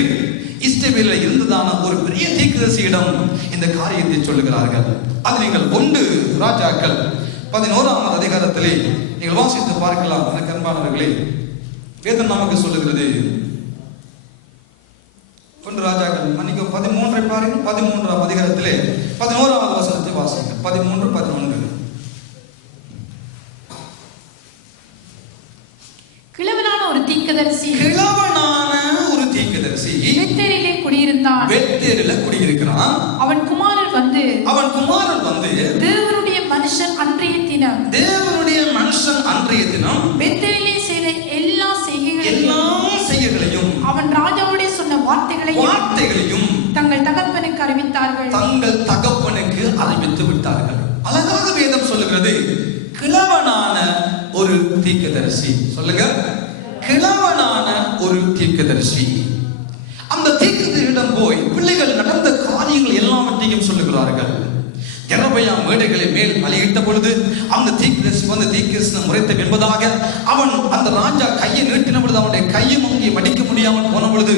இஸ்ரவேலில் இருந்ததான ஒரு பெரிய தீர்க்கதரிசியிடம் இந்த காரியத்தை சொல்லுகிறார்கள். அது நீங்கள் 1 ராஜாக்கள் 11ஆம் அதிகாரத்திலே நீங்கள் வாசித்து பார்க்கலாம். எனக்கு அன்பானவர்களே, வேதம் நமக்கு சொல்லுகிறது, 1 ராஜாக்கள் 13 பாருங்க, 13ஆம் அதிகாரத்திலே 11ஆவது வசனத்தை வாசிங்க. 13:11. கிழவனான ஒரு தீர்க்கதரிசி பெத்தேலிலே குடியிருக்கிறான். அவன் குமாரன் வந்து தேவனுடைய மனுஷன் அன்றைய தினம் பெத்தேலிலே செய்த எல்லா செய்கைகளையும் அவன் ராஜாவுடைய சொன்ன வார்த்தைகளையும் தங்கள் தகப்பனுக்கு அறிவித்து விட்டார்கள். அழகாக வேதம் சொல்லுகிறது, கிழவனான ஒரு தீர்க்கதரிசி. சொல்லுங்க, கிழவனான ஒரு தீர்க்கதரிசி. அந்த தீர்க்கதரிசியிடம் போய் பிள்ளைகள் நடந்த காரியங்கள் எல்லாவற்றையும் சொல்லுகிறார்கள். யெரொபெயாம் மேடைகளை மேல் பலியிட்ட பொழுது அந்த தீர்க்கதரிசி வந்து தீர்க்கதரிசனை முறைத்த என்பதாக அவன் அந்த ராஜா கையை நீட்டின பொழுது அவனுடைய கையை அங்கே மடிக்க முடியாமல் போன பொழுது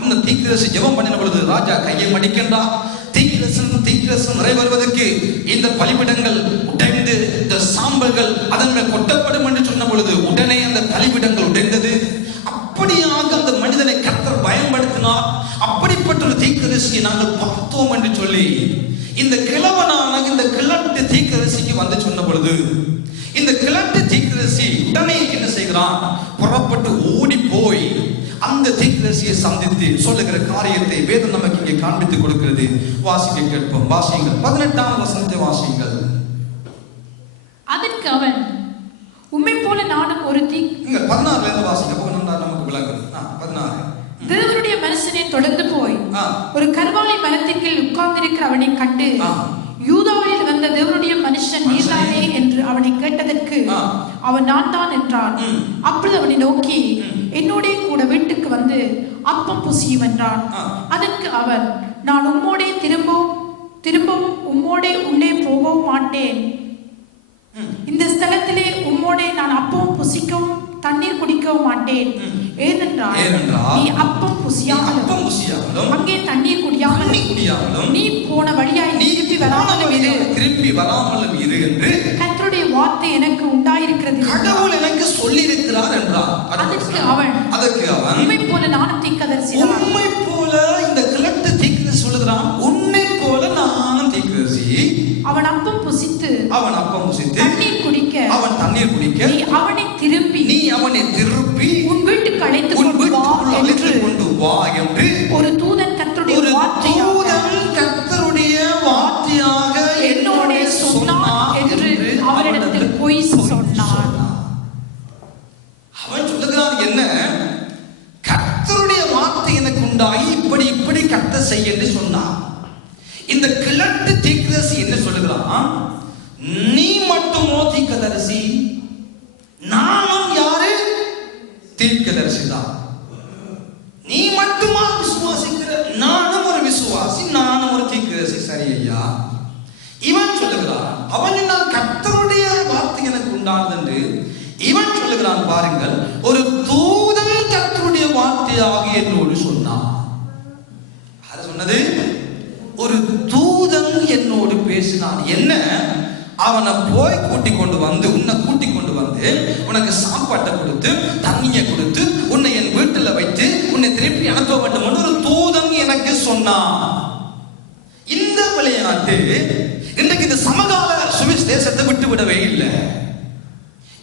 அந்த தீர்க்கதரிசி ஜெபம் பண்ணின பொழுது ராஜா கையை மடிக்கின்றார். தீர்க்கதரிசனம் நிறைவேறுவதற்கு இந்த பலிபீடங்கள் உடைந்து இந்த சாம்பல்கள் அதன் மேல் கொட்டப்படும் என்று சொன்ன பொழுது உடனே அந்த பலிபீடங்கள் உடைந்தது. அப்படியாக அந்த மனிதனை கர்த்தர் பயன்படுத்தினார். அப்படிப்பட்ட ஒரு தீர்க்கதரிசியை நாங்கள் பார்த்தோம் என்று சொல்லி இந்த கிழவனான இந்த கிழட்டு தீர்க்கதரிசிக்கு வந்து சொன்ன பொழுது இந்த கிழட்டு தீர்க்கதரிசி உடனே என்ன செய்கிறான்? புறப்பட்டு ஓடி போய் அந்த தீர்க்கதரிசியை சந்தித்து சொல்லுகிற காரியத்தை வேதம் நமக்கு இங்கே காண்பித்துக் கொடுக்கிறது. வாசிக்க கேட்போம். வாசியுங்கள். 18ஆம் வசனத்தை வாசியுங்கள். அதற்கு அவன், உம்மை போல நானும் ஒரு 16ல இருந்து வாசிக்க போகணும்னா நமக்கு விளங்குது. 16. தேவனுடைய மனுஷனை தொடர்ந்து போய் ஒரு கர்வாலி மரத்தின் கீழ் உட்கார்ந்திருக்கிற அவனை கண்டு, யூதாவில் வந்த தேவனுடைய மனுஷன் நீர்தானே என்று அவனை கேட்டதற்கு அவன் நான் தான் என்றான். அப்பொழுது அவனை நோக்கி, என்னோட கூட வீட்டுக்கு வந்து அப்பம் புசியும் என்றான். அதற்கு அவன், நான் உம்மோடே திரும்பவும் உம்மோடே உள்ளே போகவும் மாட்டேன். இந்த ஸ்தலத்திலே உம்மோடே நான் அப்பம் புசிக்கவும் தண்ணீர் குடிக்கவும் மாட்டேன். ஏனென்றால் நீ அப்பம் புசியாமலும் அங்கே தண்ணீர் குடியாமலும் நீ போன வழியாய் திரும்பி வராமலும் இரு என்று கர்த்தருடைய வார்த்தை எனக்கு உண்டாயிருக்கிறது. கடவுள் எனக்கு சொல்லி இருக்கிறார் என்றார். அதற்கு அவன் உம்மை போல நானும் தீர்க்கதரிசி. உம்மை போல இந்த கிழட்டு தீர்க்கதரிசி சொல்லுகிறான். உன்னை போல நானும் தீர்க்கதரிசி. அவன் அப்பம் புசித்து தண்ணீர் குடிக்க நீ அவனை திருப்பி உன் வீட்டுக்கு அழைத்து கொண்டு வா என்று ஒரு தூதன் கர்த்தருடைய வார்த்தையாக என்னோட சொன்னான் என்று அவரிடத்தில் போய் சொன்னான். அவன் சொல்லுகிறான், என்ன கர்த்தருடைய வார்த்தை எனக்கு உண்டாகி இப்படி கர்த்தர் செய்ய என்று சொன்னான். இந்த கிழட்டு தீர்க்கதரிசி என்ன சொல்லுகிறான்? நீ மட்டுமோ தீர்க்கதரிசி? நானும் யாரு? தீர்க்கதரிசி தான். நீ மட்டுமா விசுவாசிக்கிற? நானும் ஒரு விசுவாசி, நானும் ஒரு தீர்க்கதரிசி. சரி ஐயா. இவன் சொல்லுகிறான், அவன் நான் கர்த்தருடைய வார்த்தை எனக்கு உண்டானது என்று இவன் சொல்லுகிறான். பாருங்கள், ஒரு தூதன் கர்த்தருடைய வார்த்தையாக என்னோடு சொன்னான். அது சொன்னது ஒரு தூதன் என்னோடு பேசினான். என்ன? அவனை போய் கூட்டிக் கொண்டு வந்து உனக்கு சாப்பாட்டை கொடுத்து தண்ணியை கொடுத்து உன்னை என் வீட்டில் வைத்து உன்னை திருப்பி அனுப்ப வேண்டும் என்று ஒரு தூதன் எனக்கு சொன்னான். இந்த விளையாட்டு இன்றைக்கு இந்த சமகால சுவிஸ் தேசத்தை விட்டு விடவே இல்லை.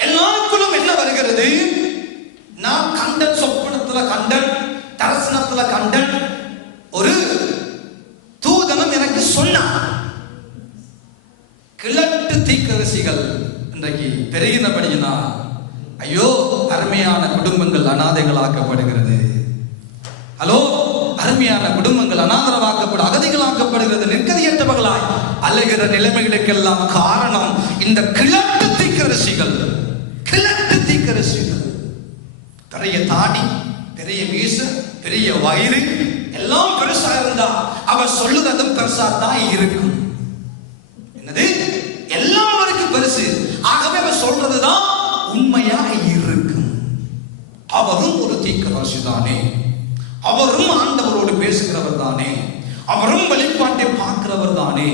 எல்லாருக்குள்ளும் என்ன வருகிறது? நான் கண்டன், சொப்பனத்துல கண்டன், தரிசனத்துல கண்டன், ஒரு தூதனும் எனக்கு சொன்னான். கிழட்டு தீர்க்கதரிசிகள் இன்றைக்கு பெருகினபடியினால் ஐயோ அருமையான குடும்பங்கள் அநாதைகளாக்கப்படுகிறது. ஹலோ, அருமையான குடும்பங்கள் அகதிகளாக்கப்படுகிறது. நிற்கதியற்றவர்களாய் அலைகிற நிலைமைகளுக்கெல்லாம் காரணம் இந்த கிழட்டு தீர்க்கதரிசிகள். பெரிய தாடி, பெரிய மீச, பெரிய வயிறு எல்லாம் பெருசா இருந்தா அவர் சொல்லுறதும் பெருசா தான் இருக்கும். என்னது? எல்லாருக்கும் பெருசு. ஆகவே அவர் சொல்றதுதான் உண்மையாக இருக்கும். அவரும் ஒரு தீர்க்கதரிசி தானே, அவரும் ஆண்டவரோடு பேசுகிறவர் தானே, அவரும் வெளிப்பாட்டை பார்க்கிறவர் தானே,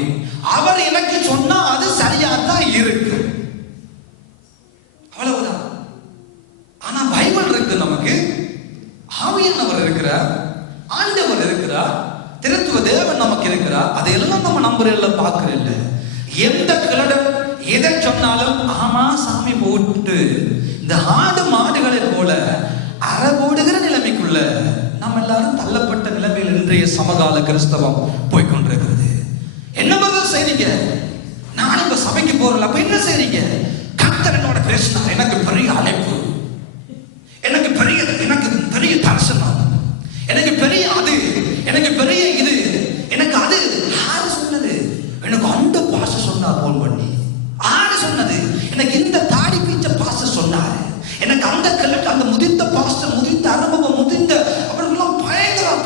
அவர் எனக்கு சொன்னா அது சரியா தான் இருக்கு. அவ்வளவுதான். ஆனா பைபிள் இருக்கு, நமக்கு ஆவியானவர் இருக்கிறார், ஆண்டவர் இருக்கிறார், திருத்துவ தேவன் நமக்கு இருக்கிறார். அதையெல்லாம் நம்ம நம்புறதில்ல, பார்க்கறதில்ல. எந்த கிழடன் எதை சொன்னாலும் ஆமா சாமி போட்டு இந்த ஆடு மாடுகளை போல அறவோடுகிற நிலைமைக்குள்ள நம்ம எல்லாரும் தள்ளப்பட்ட நிலைமையில் இன்றைய சமகால கிறிஸ்தவம் போய்கொண்டிருக்கிறது. என்ன பதில் செய்றீங்க? நான் இப்ப சபைக்கு போறல, அப்ப என்ன செய்றீங்க? கர்த்தர் என்னோட பேசினார், எனக்கு பெரிய அழைப்பு, எனக்கு பெரிய தரிசனம், எனக்கு பெரிய அது, எனக்கு பெரிய இது, எனக்கு அது. யாரு சொன்னது? எனக்கு அந்த பாஸ்டர் சொன்னார் போன் பண்ணி. ஆறு சொன்னது? எனக்கு இந்த தாடி பீச்ச பாஸ்டர் சொன்னாரு. எனக்கு அந்த கிழக்கு, அந்த முதிர்ந்த பாஸ்டர், முதிர்ந்த அனுபவம், முதிர்ந்த அவர்களெல்லாம்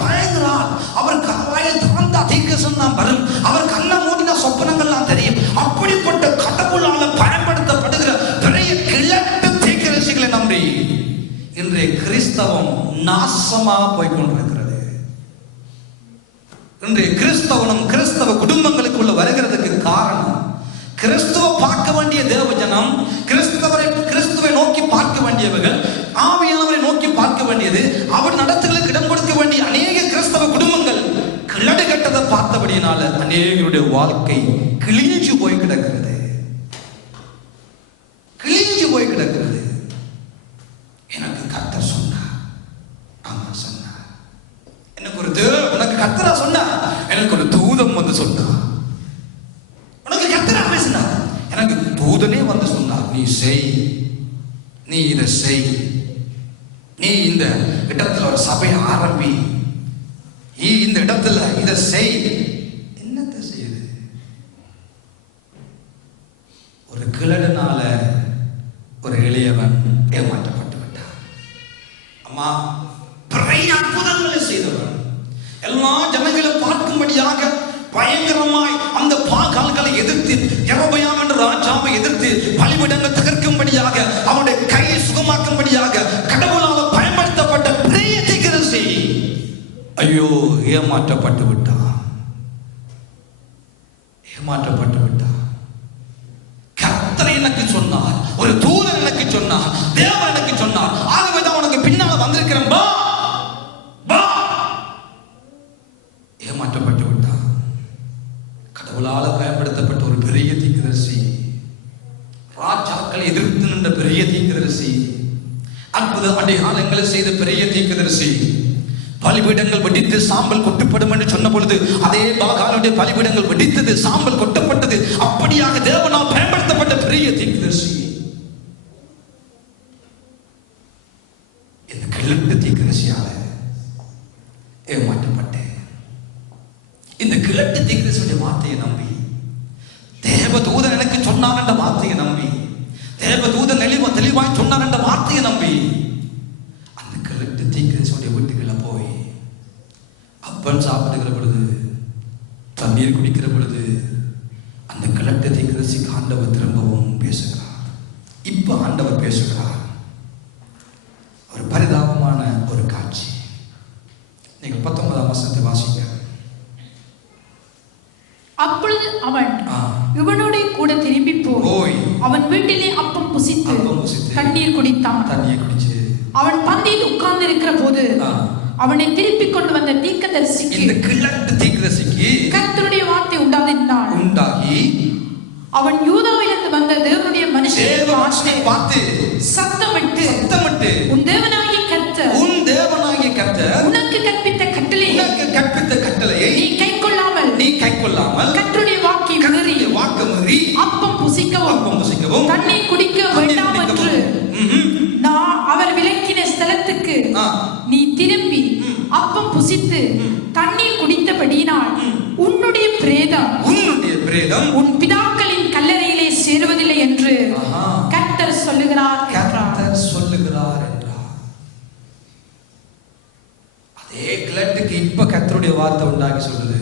பயங்கரா. அவர் வாயை திறந்தா தீர்க்கதரிசனம் வரும், அவர் கண்ணை மூடினா சொப்பனங்கள்லாம் தெரியும். அப்படிப்பட்ட கடவுளால பயன்படுத்தப்படுகிற பெரிய கிழட்டு தீர்க்கதரிசிகளை நம்பி இன்றைய கிறிஸ்தவம் நாசமா போய்கொண்டிருக்கிறது. இன்றைய கிறிஸ்தவனும் கிறிஸ்தவ குடும்பங்களுக்குள்ள வருகிறதுக்கு காரணம், கிறிஸ்துவ பார்க்க வேண்டிய தேவ ஜனம், கிறிஸ்துவை நோக்கி பார்க்க வேண்டியவர்கள், ஆவியானவரை நோக்கி பார்க்க வேண்டியது, அவர் நடத்துகளுக்கு இடம் கொடுக்க வேண்டிய அநேக கிறிஸ்தவ குடும்பங்கள் கிழடு கட்டதை பார்த்தபடியினால அநேகருடைய வாழ்க்கை கிழிஞ்சு போய் கிடக்கிறது, கிழிஞ்சு போய் கிடக்கிறது. எனக்கு கர்த்தர் சொன்னார், ஆமா சொன்னார். எனக்கு ஒரு உனக்கு கர்த்தரா சொன்னார், எனக்கு ஒரு தூதன் வந்து சொன்னார். உனக்கு கர்த்தரா பேசினார், எனக்கு தூதனே வந்து சொன்னார், நீ செய், நீ இதை செய், நீ இந்த இடத்துல ஒரு சபையை ஆரம்பி, நீ இந்த இடத்துல இதை செய். என்னத்தை செய்யுது? ஒரு கிழடனால ஒரு எளியவன் ஏமாற்றப்பட்டு விட்டான். அம்மா பெரிய அற்புதங்களை செய்தவன், எல்லா ஜனங்களும் பார்க்கும்படியாக பயங்கரமாய் அந்த பாகால்களை எதிர்த்து, யெரொபெயாம் என்ற ராஜாவை எதிர்த்து பலிபீடங்கள் தகர்க்கும்படியாக, அவனுடைய கையை சுகமாக்கும்படியாக கடவுளால் பயன்படுத்தப்பட்ட பெரிய தீர்க்கதரிசி ஐயோ ஏமாற்றப்பட்டு விட்டான், ஏமாற்றப்பட்டு விட்டான். கர்த்தர் எனக்கு சொன்னார், ஒரு தூதன் எனக்கு சொன்னார், தேவன் எனக்கு சொன்னார், ஆகவேதான் உனக்கு பின்னால வந்திருக்கிறேன், பா பா. ஏமாற்றப்பட்டு விட்டான். கடவுளால பயன்படுத்தப்பட்ட ஒரு பெரிய தீர்க்கதரிசி, ராஜாக்களை எதிர்த்து நின்ற பெரிய தீர்க்கதரிசி, அற்புத அடையாளங்களை செய்த பெரிய தீர்க்கதரிசி, பலிபீடங்கள் வெடித்து சாம்பல் கொட்டப்படும் என்று சொன்ன பொழுது அதே பாகாலுடைய பலிபீடங்கள் வெடித்தது, சாம்பல் கொட்டப்பட்டது. அப்படியாக தேவனால் பயன்படுத்தப்பட்ட பெரிய தீர்க்கதரிசி இந்த கிழட்டு தீர்க்கதரிசியால ஏமாற்றப்பட்டேன். இந்த கிழட்டு தீர்க்கதரிசியுடைய வார்த்தையை நம்பி, தேவதூதன் எனக்கு சொன்னார் என்ற வார்த்தையை நம்பி, தேவதூதன் தெளிவாய் சொன்னார் என்ற வார்த்தையை நம்பி அந்த கிழட்டு தீர்க்கதரிசியுடைய வீட்டுக்குள்ள போய் அப்பன் சாப்பிடுகிற பொழுது, தண்ணீர் குடிக்கிற பொழுது அந்த கிழட்டு தீர்க்கதரிசிக்கு ஆண்டவர் திரும்பவும் பேசுகிறார். இப்ப ஆண்டவர் பேசுகிறார். ஒரு பரிதாபமான ஒரு காட்சி. நீங்கள் 19ஆம் வசனத்தை வாசிங்க. அப்பொழுது அவன் இவனோட கூட திரும்பி போய் அவன் வீட்டிலே அப்பம் புசித்து தண்ணீர் குடித்தான். தண்ணீர் குடிச்சு அவன் பந்தியில் உட்கார்ந்து இருக்கிற போது அவனை திருப்பி கொண்டு வந்த தீர்க்கதரிசிக்கு, இந்த கிழட்டு தீர்க்கதரிசிக்கு கர்த்தருடைய வார்த்தை உண்டாகி அவன் யூதாவிலிருந்து வந்த தேவனுடைய மனுஷனை பார்த்து சத்தமிட்டு, உன் தேவனாகிய கர்த்தர் உனக்கு கற்பித்த கட்டளையை நீ கைக்கொள்ளாமல் கர்த்தருடைய வாக்கை மீறி அப்பம் புசிக்கவும் தண்ணீர் குடிக்க வேண்டாம் என்று நான் அவர் விலக்கின ஸ்தலத்துக்கு நீ திரும்பி அப்பம் புசித்து தண்ணீர் குடித்தபடியினால் உன்னுடைய பிரேதம் உன் பிதாக்களின் கல்லறையிலே சேருவதில்லை என்று கர்த்தர் சொல்லுகிறார் என்றார். அதே கிழட்டுக்கு இப்ப கர்த்தருடைய வார்த்தை உண்டாகி சொல்லுது,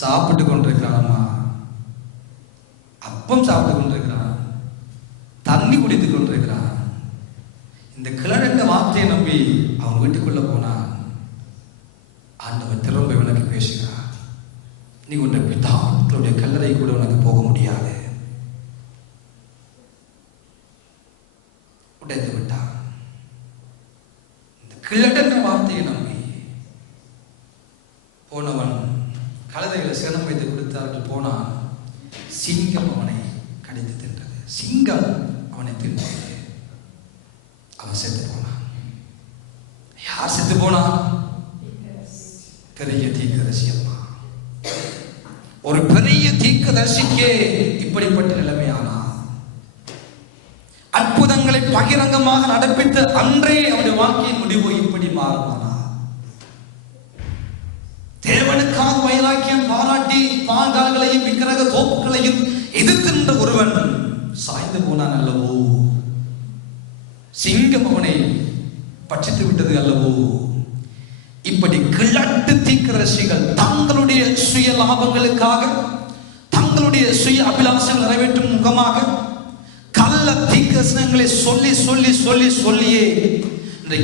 சாப்பிட்டு கொண்டிருக்கிறான், அப்பம் சாப்பிட்டு கொண்டிருக்கிறான், தண்ணி குடித்து கொண்டிருக்கிறான். இந்த கிழட்ட வார்த்தையை நம்பி அவன் வீட்டுக்குள்ள போனான். ஆண்டவர் திரும்ப இவனுக்கு பேசுகிறார், நீ உன்னுடைய பிதாக்களுடைய கல்லறை கூட உனக்கு போக முடியாது. உடைத்து விட்டான். இந்த கிழட்ட வார்த்தையை நம்பி போனவன் கழுதைகளை சினம் வைத்து கொடுத்தார்கள். போனான். சிங்கம் அவனை கடித்து தின்றது. சிங்கம் அவனை தின்றது. அவன் செத்து போனான். யார் செத்து போனான்? பெரிய தீர்க்கதரிசி அம்மா. ஒரு பெரிய தீர்க்கதரிசிக்கே இப்படிப்பட்ட நிலைமையானா, அற்புதங்களை பகிரங்கமாக நடப்பித்த அன்றே அவருடைய வாழ்க்கையின் முடிவு இப்படி மாறுமானா? தேவனுக்காக வைராக்கியம் பாராட்டி பாகால்களையும் விக்கிரக தோப்புகளையும் எதிர்க்கின்ற ஒருவன் சாய்ந்து போனான் அல்லவோ? சிங்கம் அவனை பட்சித்து விட்டது அல்லவோ? இப்படி கிழட்டு தீர்க்கதரிசிகள் தங்களுடைய சுய லாபங்களுக்காக, தங்களுடைய சுய அபிலாஷங்கள் நிறைவேற்றும் முகமாக கள்ள தீர்க்கதரிசனங்களை சொல்லி சொல்லி சொல்லி சொல்லியே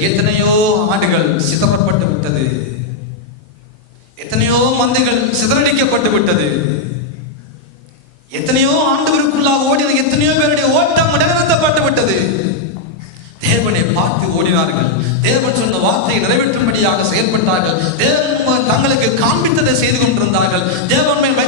எத்தனையோ ஆண்டுகள் சிதறப்பட்டு விட்டது. எத்தனையோ மந்தைகள் சிதறடிக்கப்பட்டு விட்டது. எத்தனையோ ஆண்டவருக்குள்ளாக ஓடின எத்தனையோ பேருடைய ஓட்டம் நிறுத்தப்பட்டு விட்டது. தேவனை பார்த்து ஓடினார்கள். தேவன் சொன்ன வார்த்தையை நிறைவேற்றும்படியாக செயல்பட்டார்கள். தேவன் தங்களுக்கு காண்பித்ததை செய்து கொண்டிருந்தார்கள். தேவன் மேல்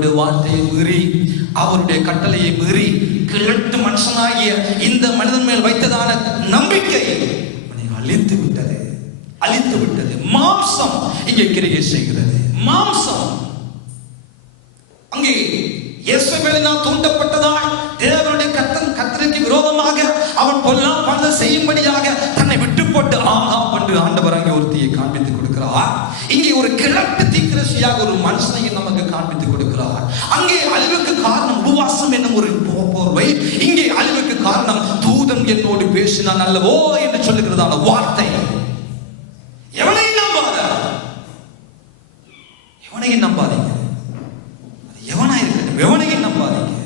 ஆண்டவருடைய வார்த்தையை மீறி, அவருடைய கட்டளையை மீறி கிழட்டு மனுஷனாகிய இந்த மனிதன் மேல் வைத்ததான நம்பிக்கை அழித்து விட்டது, அழித்து விட்டது. மாம்சம் இங்கே கிரியை செய்கிறது. மாம்சம் அங்கே இயேசுவினால் தூண்டப்பட்டதால் தேவனுடைய கர்த்தருக்கு விரோதமாக அவன் பொல்லாப்பானதை செய்யும்படியாக தன்னை விட்டு போட்டு ஆகாம் என்று ஆண்டவர் அங்கே ஒருத்தியை காண்பித்துக் கொடுக்கிறார். இங்கே ஒரு கிழட்டு தீக்கிரசியாக ஒரு மனுஷனை நமக்கு காண்பித்துக் கொடுக்கிறார். அங்கே அழிவுக்கு காரணம் உபவாசம் என்னும் ஒரு போர்வை, இங்கே அழிவுக்கு காரணம் தூதன் என்னோடு பேசினான் அல்லவோ என்று சொல்லுகிறதான வார்த்தை. எவனையும் நம்பாத, எவனையும் நம்பாதீங்க, எவனா இருக்கட்டும், எவனையும் நம்பாதீங்க.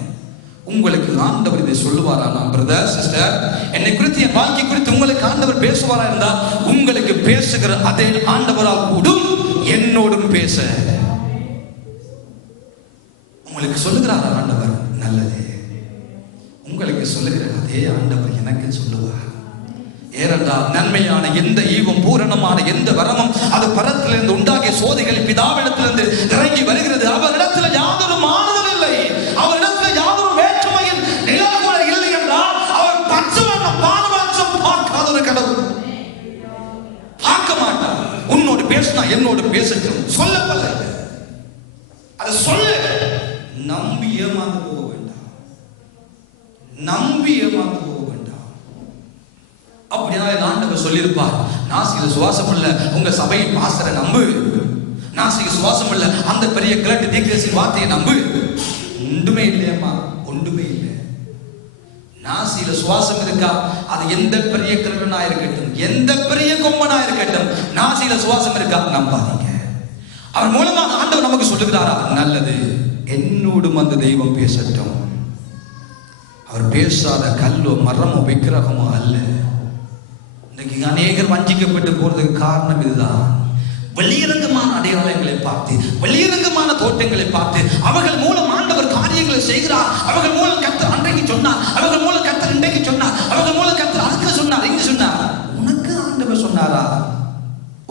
உங்களுக்கு ஆண்டவர் இதை சொல்லுவாரா? நான் பிரதர் சிஸ்டர், என்னை குறித்து, என் வாழ்க்கை குறித்து உங்களுக்கு ஆண்டவர் பேசுவாரா இருந்தால், உங்களுக்கு பேசுகிற அதே ஆண்டவரால் கூடும் என்னோடும் பேச. உங்களுக்கு சொல்லுகிறாரா ஆண்டவர்? நல்லது. உங்களுக்கு சொல்லுகிற அதே ஆண்டவர் எனக்கு சொல்லுவார். ஏனென்றால் நன்மையான எந்த ஈவும் பூரணமான எந்த வரமும் அது பரத்திலிருந்து உண்டாகிய சோதிகள் பிதாவிடத்திலிருந்து இறங்கி வருகிறது. அவரிடத்தில் யாதொரு மாறுதல் இல்லை, அவரிடத்தில் யாதொரு வேற்றுமையின் நிழல் கூட இல்லை என்றால் அவர் பட்சம் பாரபட்சம் பார்க்காத ஒரு கடவுள். பார்க்க மாட்டார். உன்னோடு பேசினா என்னோடு பேசட்டும், சொல்லப்பல்ல, அதை சொல்ல. நம்பி ஏமாந்து போக வேண்டாம், நம்பி ஏமாந்து போக வேண்டாம். அப்படின்னா ஆண்டவர் சொல்லியிருப்பார், நாசியில சுவாசம் இல்ல உங்க சபையின் பாஸ்டரை நம்பு, நாசிக்கு சுவாசம் இல்ல அந்த பெரிய கிழட்டு தீர்க்கதரிசி வார்த்தையை நம்பு. ஒன்றுமே இல்லையம்மா, ஒன்றுமே இல்லை. நாசியில சுவாசம் இருக்கா, அது எந்த பெரிய கிழவனா இருக்கட்டும், எந்த பெரிய கொம்பனா இருக்கட்டும், நாசியில சுவாசம் இருக்கா, நம்பாதீங்க. அவர் மூலமாக ஆண்டவர் நமக்கு சொல்லுகிறாரா? நல்லது, என்னோடும் அந்த தெய்வம் பேசட்டும். அவர் பேசாத கல்லோ மரமோ விக்கிரகமோ அல்ல. இன்னைக்கு அநேகர் வஞ்சிக்கப்பட்டு போறதுக்கு காரணம் இதுதான். வெளியரங்கமான அடையாளங்களை பார்த்து, வெளியரங்கமான தோட்டங்களை பார்த்து, அவர்கள் மூலம் ஆண்டவர் காரியங்களை செய்கிறார். அவர்கள் மூலம் கர்த்தர் அன்றைக்கு சொன்னார், அவர்கள் மூலம் கர்த்தர் இன்றைக்கு சொன்னார், அவர்கள் மூலம் கர்த்தர் அதுக்கு சொன்னார், இங்கு சொன்னார். உனக்கு ஆண்டவர் சொன்னாரா?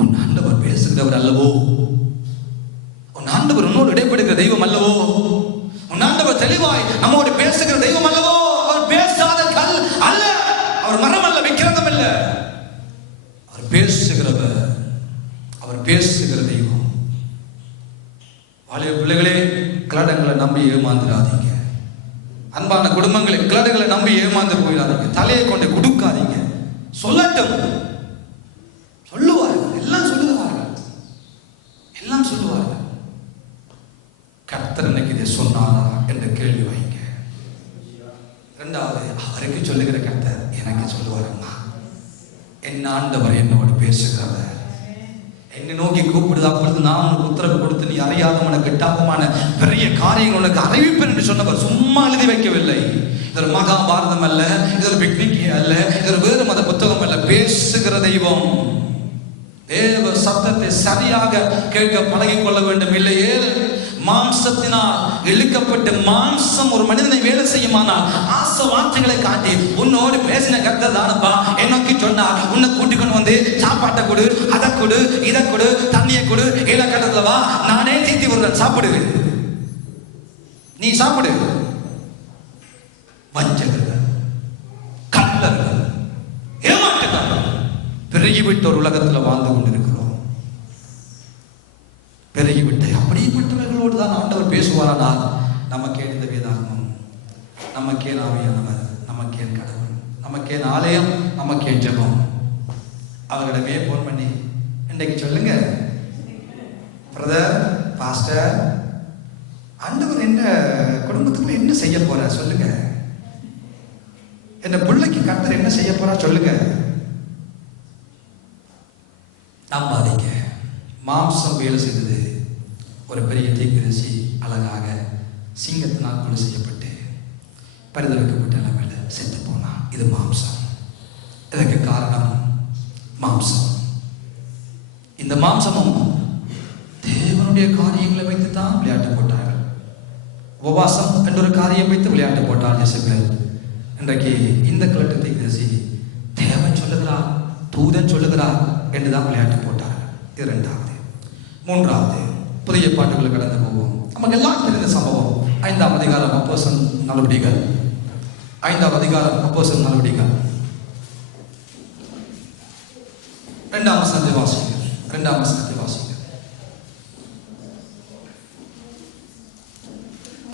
உன் ஆண்டவர் பேசுகிறவர் அல்லவோ, உன் ஆண்டவர் உன்னோடு இடைப்படுகிற தெய்வம் அல்லவோ, உன் ஆண்டவர் தெளிவாய் நம்மோடு பேசுகிற தெய்வம் அல்லவோ. அவர் பேசாத கல் அல்ல, அவர் மரம் அல்ல, விக்கிரகம் அல்ல, அவர் பேசுகிறவர், அவர் பேசுகிற தெய்வம். வாலிப பிள்ளைகளே, கிளடங்களை நம்பி ஏமாந்துடாதீங்க. அன்பான குடும்பங்களை, கிளடங்களை நம்பி ஏமாந்து போயிடாதீங்க. தலையை கொண்டு கொடுக்காதீங்க. சொல்லட்டும், சொல்லுவார்கள், எல்லாம் சொல்லுவார்கள், எல்லாம் சொல்லுவார்கள். கர்த்தர் இன்னைக்கு இதை சொன்னாரா என்ற கேள்வி வைங்க. இரண்டாவது, அவருக்கு சொல்லுகிற கர்த்தர் எனக்கு சொல்லுவாரம்மா, என் ஆண்டவர் என்னோடு பேசுகிறவர், என்னை நோக்கி கூப்பிடுது. அப்பொழுது நான் உனக்கு உத்தரவு கொடுத்து நீ அறியாதமான கெட்டாதமான பெரிய காரியங்கள் உனக்கு அறிவிப்பேன் என்று சொன்னவர் சும்மா எழுதி வைக்கவில்லை. இது ஒரு மகாபாரதம் அல்ல, இது ஒரு பிக்னிக் அல்ல, இது ஒரு வேறு மத புத்தகம் அல்ல. பேசுகிற தெய்வம். தேவ சத்தத்தை சரியாக கேட்க பழகிக் கொள்ள வேண்டும். இல்லையே மாம்சத்தினால் இழுக்கப்பட்டு மாம்சம் ஒரு மனிதனை வேலை செய்யுமானால் ஆசை வார்த்தைகளை காட்டி உன்னோடு பேசின கர்த்தர் தானப்பா என்னோக்கி சொன்னா, உன்னை கூட்டிக் கொண்டு வந்து சாப்பாட்டை கொடு, அதை கொடு, இதை கொடு, தண்ணியை கொடு, ஏழை கட்டத்துல வா, நானே தீத்தி விடுறேன், சாப்பிடு, நீ சாப்பிடு. வஞ்சகர்கள், கள்ளர்கள், ஏமாற்றுகள் பெருகிவிட்ட ஒரு உலகத்தில் வாழ்ந்து கொண்டிருக்கிறோம். பெருகிவிட்ட அப்படிப்பட்டவர்களோடு தான் ஆண்டவர் பேசுவாரானால் நமக்கே இந்த வேதாகமம், நமக்கே ஆவியானவர், நமக்கே கடவுள், நமக்கே ஆலயம், நமக்கே ஜெபம். அவர்களிடமே போன் பண்ணி இன்றைக்கு சொல்லுங்க பிரதர், பாஸ்டர், ஆண்டவர் என்ன குடும்பத்துக்குள்ள என்ன செய்ய போற சொல்லுங்க, என்ன பிள்ளைக்கு கர்த்தர் என்ன செய்ய போறா சொல்லுங்க. நம்பாதீங்க. மாம்சம் வேலை செய்தது. ஒரு பெரிய தீர்க்கதரிசி அழகாக சிங்கத்தினால் கொலை செய்யப்பட்டு பரிதவிக்கப்பட்ட நிலைமையில் செத்து போனான். இது மாம்சம். இதற்கு காரணம் மாம்சம். இந்த மாம்சமும் தேவனுடைய காரியங்களை வைத்து தான் விளையாட்டு போட்டார்கள். உபவாசம் என்ற ஒரு காரியம் வைத்து விளையாட்டு போட்டார் இயேசுக்கள். இன்றைக்கு இந்த கிழட்டு தீர்க்கதரிசி தேவன் சொல்லுகிறார், தூதன் சொல்லுகிறார் என்றுதான் விளையாட்டு போட்டார்கள். இது இரண்டாவது. மூன்றாவது, புதிய பாட்டுகளை கடந்து போவோம். நமக்கு எல்லாம் தெரிந்த சம்பவம். 5ஆம் அதிகாரம் அப்போஸ்தலர் நடவடிக்கைகள், 5ஆம் அதிகாரம் அப்போஸ்தலர் நடவடிக்கைகள் 2ஆம் வசனத்தை வாசிங்க. 2ஆம் வசனத்தை வாசிங்க.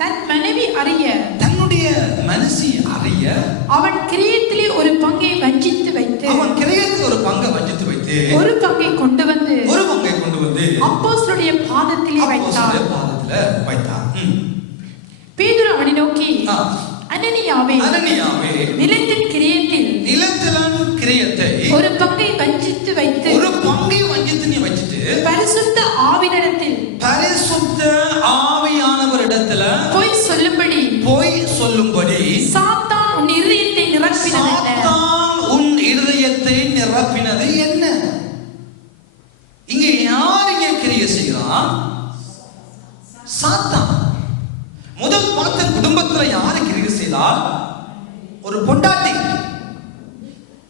தன் மனைவி அறிய, தன்னுடைய மனசி அறிய, அவன் கிரியத்திலே ஒரு பங்கை வஞ்சித்து வைத்து, அவன் கிரியத்தில் ஒரு பங்கை வஞ்சித்து வைத்து, ஒரு பங்கை கொண்டு வந்து அப்போஸ்தலருடைய பாதத்திலே வைத்தான். பேதுரு அவனை நோக்கி, அனனியாவே, அனனியாவே, நிலத்தின் கிரியத்தை ஒரு பங்கை வஞ்சித்து வைத்து, ஒரு பங்கை வஞ்சித்து நீ வச்சிட்டு பரிசுத்த ஆவியினிடத்தில், பரிசுத்த ஆவியானவரிடத்துல பொய் சொல்லும்படி சாத்தான் உன் இருதயத்தை நிரப்பினது என்ன? இங்க யார் இங்க கிரியை செய்கிறான்? சாத்தான். முதல் பார்த்த குடும்பத்துல யாரு கிரியை செய்தால்? ஒரு பொண்டாட்டி.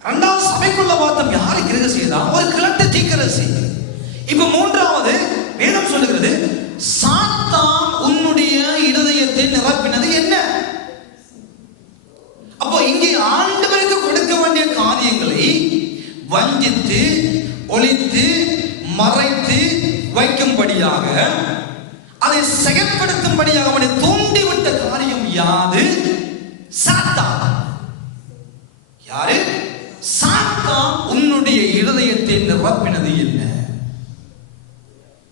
இரண்டாவது சபைக்குள்ள பார்த்தோம் யாரு கிரியை செய்தால்? ஒரு கிழட்டு தீக்கரசி. இப்ப மூன்றாவது வேதம் சொல்லுகிறது சாத்தான் உன்னுடைய இருதயத்தை நிரப்பினது என்ன? அப்போ இங்கே ஆண்டவருக்கு கொடுக்க வேண்டிய காரியங்களை வஞ்சித்து, ஒளித்து, மறைத்து வைக்கும்படியாக, அதை செயல்படுத்தும்படியாக அவனை தூண்டிவிட்ட காரியம் யாது? சாத்தான். யாரு? சாத்தான் உன்னுடைய இருதயத்தை நிரப்பினது என்ன?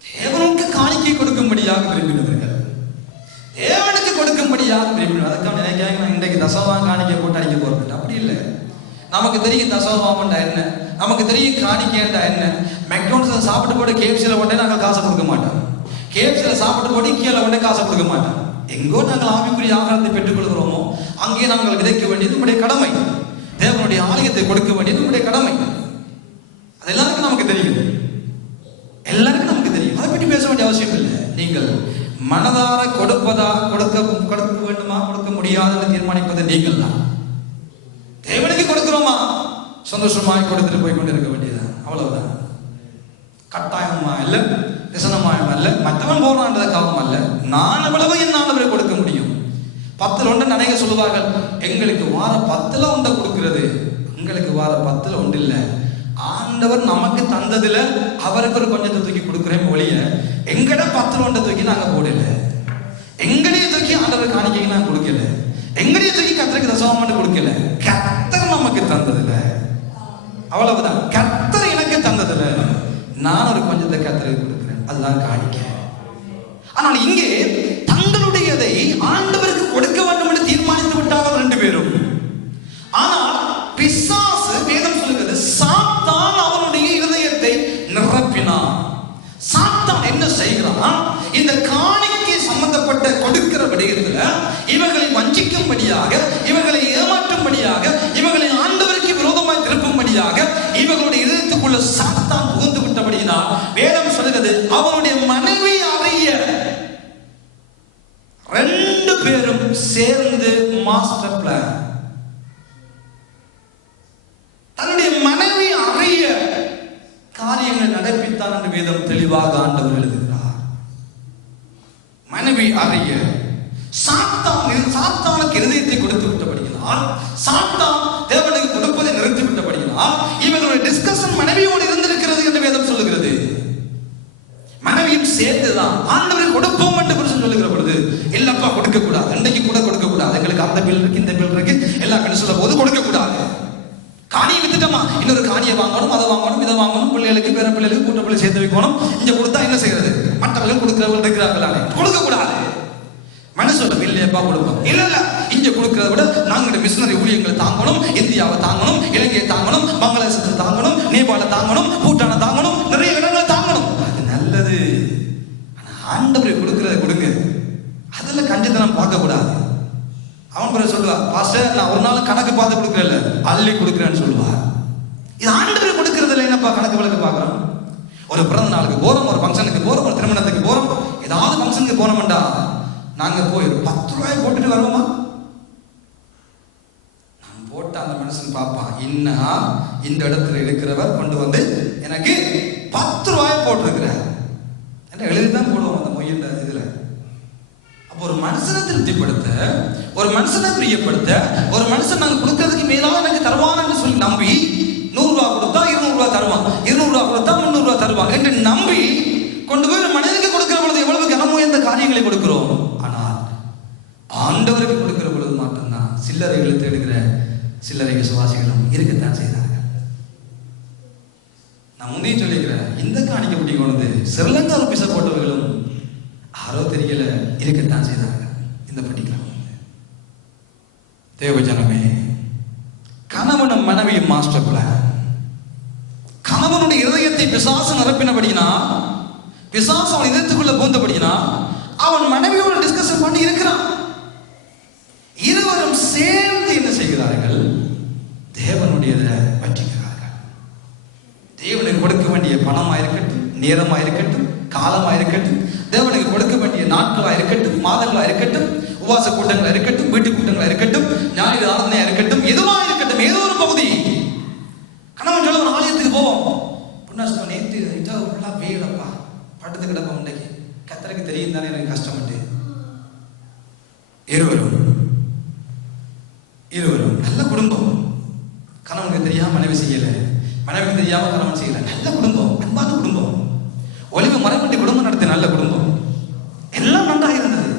தேவனுக்கு காணிக்கை கொடுக்கும்படியாக விரும்பினவர்கள், தேவனுக்கு கொடுக்கும்படியாக விரும்பினவர். அதுக்காக நினைக்கிறாங்க நான் இன்றைக்கு தசமபாகம் காணிக்கை போட்டு அடிக்க போறேன். அப்படி இல்லை. நமக்கு தெரியும் தசமபாகம்டா என்ன, நமக்கு தெரியும் காணிக்கைண்டா என்ன. மெக்டோனல்ஸ்ல சாப்பிட்டு போட்டு கேஎஃப்சியில் கொண்டே நாங்கள் காசை கொடுக்க மாட்டோம். கேஎஃப்சியில் சாப்பிட்டு போட்டு கீழே கொண்டே காசை கொடுக்க மாட்டோம். எங்கோ நாங்கள் ஆவிக்குரிய ஆகாரத்தை பெற்றுக் கொள்கிறோமோ அங்கே நாங்கள் விதைக்க வேண்டியது நம்முடைய கடமை. தேவனுடைய ஆலயத்தை கொடுக்க வேண்டியது நம்முடைய கடமை. அது எல்லாருக்கும் நமக்கு தெரியும், எல்லாருக்கும் நமக்கு தெரியும். அதை பற்றி பேச வேண்டிய அவசியம் இல்லை. நீங்கள் மனதார கொடுக்க வேண்டுமா கொடுக்க முடியாதுன்னு தீர்மானிப்பது நீங்கள் தான். தேவனுக்கு கொடுக்கிறோமா சந்தோஷமாய் கொடுத்துட்டு போய் கொண்டு இருக்க வேண்டியதான், அவ்வளவுதான். கட்டாயமா இல்ல, விசனமாயம் அல்ல, மற்றவன் போறான்றதுக்காகவும் அல்ல. நான் எவ்வளவு என்னால கொடுக்க முடியும். 10 ஒன்று நினைக்க சொல்லுவார்கள், எங்களுக்கு வார 10 ஒன்றை கொடுக்கிறது. எங்களுக்கு வார 10 ஒன்று இல்லை, ஆண்டவர் நமக்கு தந்ததுல அவருக்கு ஒரு கொஞ்சத்தை தூக்கி கொடுக்குறேன் ஒழிய எங்கட 10 ஒன்றை தூக்கி நாங்க போடல. எங்கடைய தூக்கி ஆண்டவர் காணிக்கைக்கு நான் கொடுக்கல, எங்கடைய தூக்கி கர்த்தருக்கு தசமம் கொடுக்கல. கர்த்தர் நமக்கு தந்ததுல, அவ்வளவுதான். கர்த்தர் எனக்கு தந்ததுல நான் ஒரு கொஞ்சத்தை கர்த்தருக்கு கொடுக்கிறேன், அதுதான் காணிக்கை. ஆனால் இங்கே தங்களுடையதை ஆண்டவருக்கு கொடுக்க வேண்டும் என்று தீர்மானித்து விட்டார்கள் 2 பேரும். ஆனால் பிசாசு, வேதம் சொல்லுகிறது, சாத்தான் அவனுடைய இருதயத்தை நிரப்பினான். சாத்தான் என்ன செய்கிறான்? இந்த காணிக்கை சம்பந்தப்பட்ட கொடுக்கிற விடயத்துல இவர்களை வஞ்சிக்கும்படியாக, இவர்களை ஏமாற்றும்படியாக, இவர்களை ஆண்டவருக்கு விரோதமாய் திருப்பும்படியாக இவர்களுடைய இதயத்துக்குள்ள சாத்தான் புகுந்து விட்டபடியினால் வேதம் சொல்லுகிறது அவனுடைய மனைவி அறிய 2 பேரும் சேர்ந்து மாஸ்டர் பிளான், தன்னுடைய மனைவி அறிய காரியங்களை நடப்பித்தான் என்று வேதம் தெளிவாக ஆண்டவர் எழுதுகிறார். மனைவி அறிய சாத்தானுக்கு இருதயத்தை கொடுத்து விட்டபடியினால், சாத்தான் தேவனுக்கு கொடுப்பதை நிறுத்தி விட்டபடியினால் இவர்களுடைய டிஸ்கஷன் மனைவியோடு இருந்திருக்கிறது என்று வேதம் சொல்லுகிறது. மனைவியும் சேர்ந்துதான் ஆண்டவருக்கு கொடுப்போம் என்று புருஷன் சொல்லுகிற பொழுது, இல்லப்பா கொடுக்க கூடாது, இன்றைக்கு கூட கொடுக்க கூடாது, எங்களுக்கு அந்த பில் இருக்கு இந்த பில் இருக்கு எல்லாம் சொல்ல போது கொடுக்க கூடாது. காணியை வித்துட்டோமா, இன்னொரு காணியை வாங்கணும், அதை வாங்கணும், இதை வாங்கணும், பிள்ளைகளுக்கு வேற பிள்ளைகளுக்கு கூட்ட பிள்ளை சேர்த்து வைக்கணும். இங்க கொடுத்தா என்ன செய்யறது? மற்றவர்கள் கொடுக்கிறவர்கள் இருக்கிறார்களானே, கொடுக்க கூடாது. மனுஷன் இல்லையப்பா கொடுப்போம், இல்ல இல்ல இங்க கொடுக்கிறத விட நாங்கள் மிஷனரி ஊழியங்களை தாங்கணும், இந்தியாவை தாங்கணும், இலங்கையை தாங்கணும், பங்களாதேசத்தை தாங்கணும், நேபாள தாங்கணும், பூட்டானை தாங்கணும், நிறைய இடங்களை தாங்கணும். அது நல்லது. ஆண்டவரை கொடுக்கிறத கொடுங்க, அதுல கஞ்சத்தனம் பார்க்க கூடாது. அவன் பிறகு சொல்லுவார், பாஸ்டர் நான் ஒரு நாள் கணக்கு பார்த்து கொடுக்கறேன்ல, அள்ளி கொடுக்குறேன்னு சொல்லுவார். இது ஆண்டவர் கொடுக்கறதுல என்னப்பா கணக்கு வழக்கு பார்க்கறோம்? ஒரு பிறந்த நாளுக்கு போறோம், ஒரு ஃபங்க்ஷனுக்கு போறோம், ஒரு திருமணத்துக்கு போறோம், ஏதாவது ஃபங்க்ஷனுக்கு போனோம்டா நாங்க போய் 10 ரூபாய் போட்டுட்டு வருவோமா? நான் போட்ட அந்த மனுஷன் பார்ப்பான், இன்னும் இந்த இடத்துல இருக்கிறவர் கொண்டு வந்து எனக்கு 10 ரூபாய் போட்டிருக்கிறார் என்று எழுதிதான் போடுவோம் அந்த மொய்யின் இதுல. மனுஷனை திருப்திப்படுத்த, ஒரு மனுஷனை பிரியப்படுத்த, ஒரு மனுஷன் நாங்கள் கொடுக்கறதுக்கு மேலாக எனக்கு தருவான்னு சொல்லி நம்பி 100 ரூபா கொடுத்தா 200 ரூபா தருவான், 200 ரூபா கொடுத்தா 300 ரூபா தருவான் என்று நம்பி கொண்டு போய் ஒரு மனிதனுக்கு கொடுக்கிற பொழுது எவ்வளவு கனமோ எந்த காரியங்களை கொடுக்கிறோம். ஆனால் ஆண்டவருக்கு கொடுக்கிற பொழுது மட்டும்தான் சில்லறைகளை தேடுகிற சில்லறை விசுவாசிகளும் இருக்கத்தான் செய்தார்கள். நான் முந்தைய சொல்லிக்கிறேன், இந்த காணிக்க பிடிக்கொண்டு சிறிலங்காவில் பிச போட்டவர்களும் யாரோ தெரியல இருக்கத்தான் செய்தார்கள். இந்த பட்டியல தேவஜனமே, கணவனும் மனைவியும் மாஸ்டர் பிளான். கணவனுடைய இதயத்தை பிசாசு நிரப்பினபடினா, பிசாசு அவன் இதயத்துக்குள்ள பூந்தபடினா, அவன் மனைவியோடு டிஸ்கஷன் பண்ணி இருக்கிறான். இருவரும் சேர்ந்து என்ன செய்கிறார்கள்? தேவனுடையதை பற்றிக்கிறார்கள். தேவனுக்கு கொடுக்க வேண்டிய பணமாக இருக்கட்டும், நேரமாக இருக்கட்டும், காலமாக இருக்கட்டும், தேவனுக்கு கொடுக்க வேண்டிய நாட்களாக இருக்கட்டும், மாதங்களாக இருக்கட்டும், உபவாச கூட்டங்களாக இருக்கட்டும், வீட்டு கூட்டங்களாக இருக்கட்டும், ஞாயிறு ஆராதனையாக இருக்கட்டும், எதுவாக இருக்கட்டும், ஏதோ ஒரு பகுதி. கணவன் சொல்ல ஒரு ஆலயத்துக்கு போவோம், புண்ணாசம் நேற்று இதெல்லாம் வேலப்பா படுத்து கிடப்போம், இன்றைக்கு கத்தருக்கு தெரியும் தானே எனக்கு கஷ்டப்பட்டு. இருவரும் நல்ல குடும்பம். கணவனுக்கு தெரியாம மனைவி செய்யல, மனைவிக்கு தெரியாம கணவன் செய்யல. நல்ல குடும்பம், அன்பான குடும்பம், ஒளிவு மறைவண்டி குடும்பம் நடத்திய நல்ல குடும்பம். எல்லாம் நன்றா இருந்தது,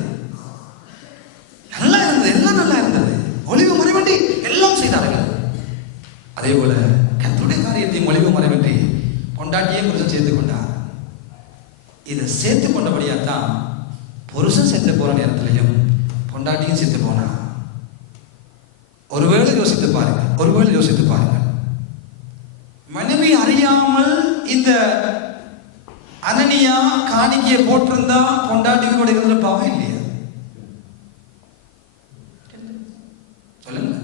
நல்லா இருந்தது, எல்லாம் நல்லா இருந்தது. ஒளிவு மறைவண்டி எல்லாம் செய்தார்கள். அதே போல கர்த்தருடைய காரியத்தையும் ஒளிவு மறைவண்டி கொண்டாட்டியே புருஷன் சேர்த்து கொண்டார். இதை சேர்த்து கொண்டபடியாத்தான் புருஷன் செத்து போற நேரத்திலையும் கொண்டாட்டியும் செத்து போனா. ஒருவேளை யோசித்து பாருங்க, மனைவி அறியாமல் இந்த அனனியா காணிக்கையை போட்டிருந்தா கொண்டாட்டிக்கு கூட இருந்திருப்பாங்க இல்லையா? சொல்லுங்க.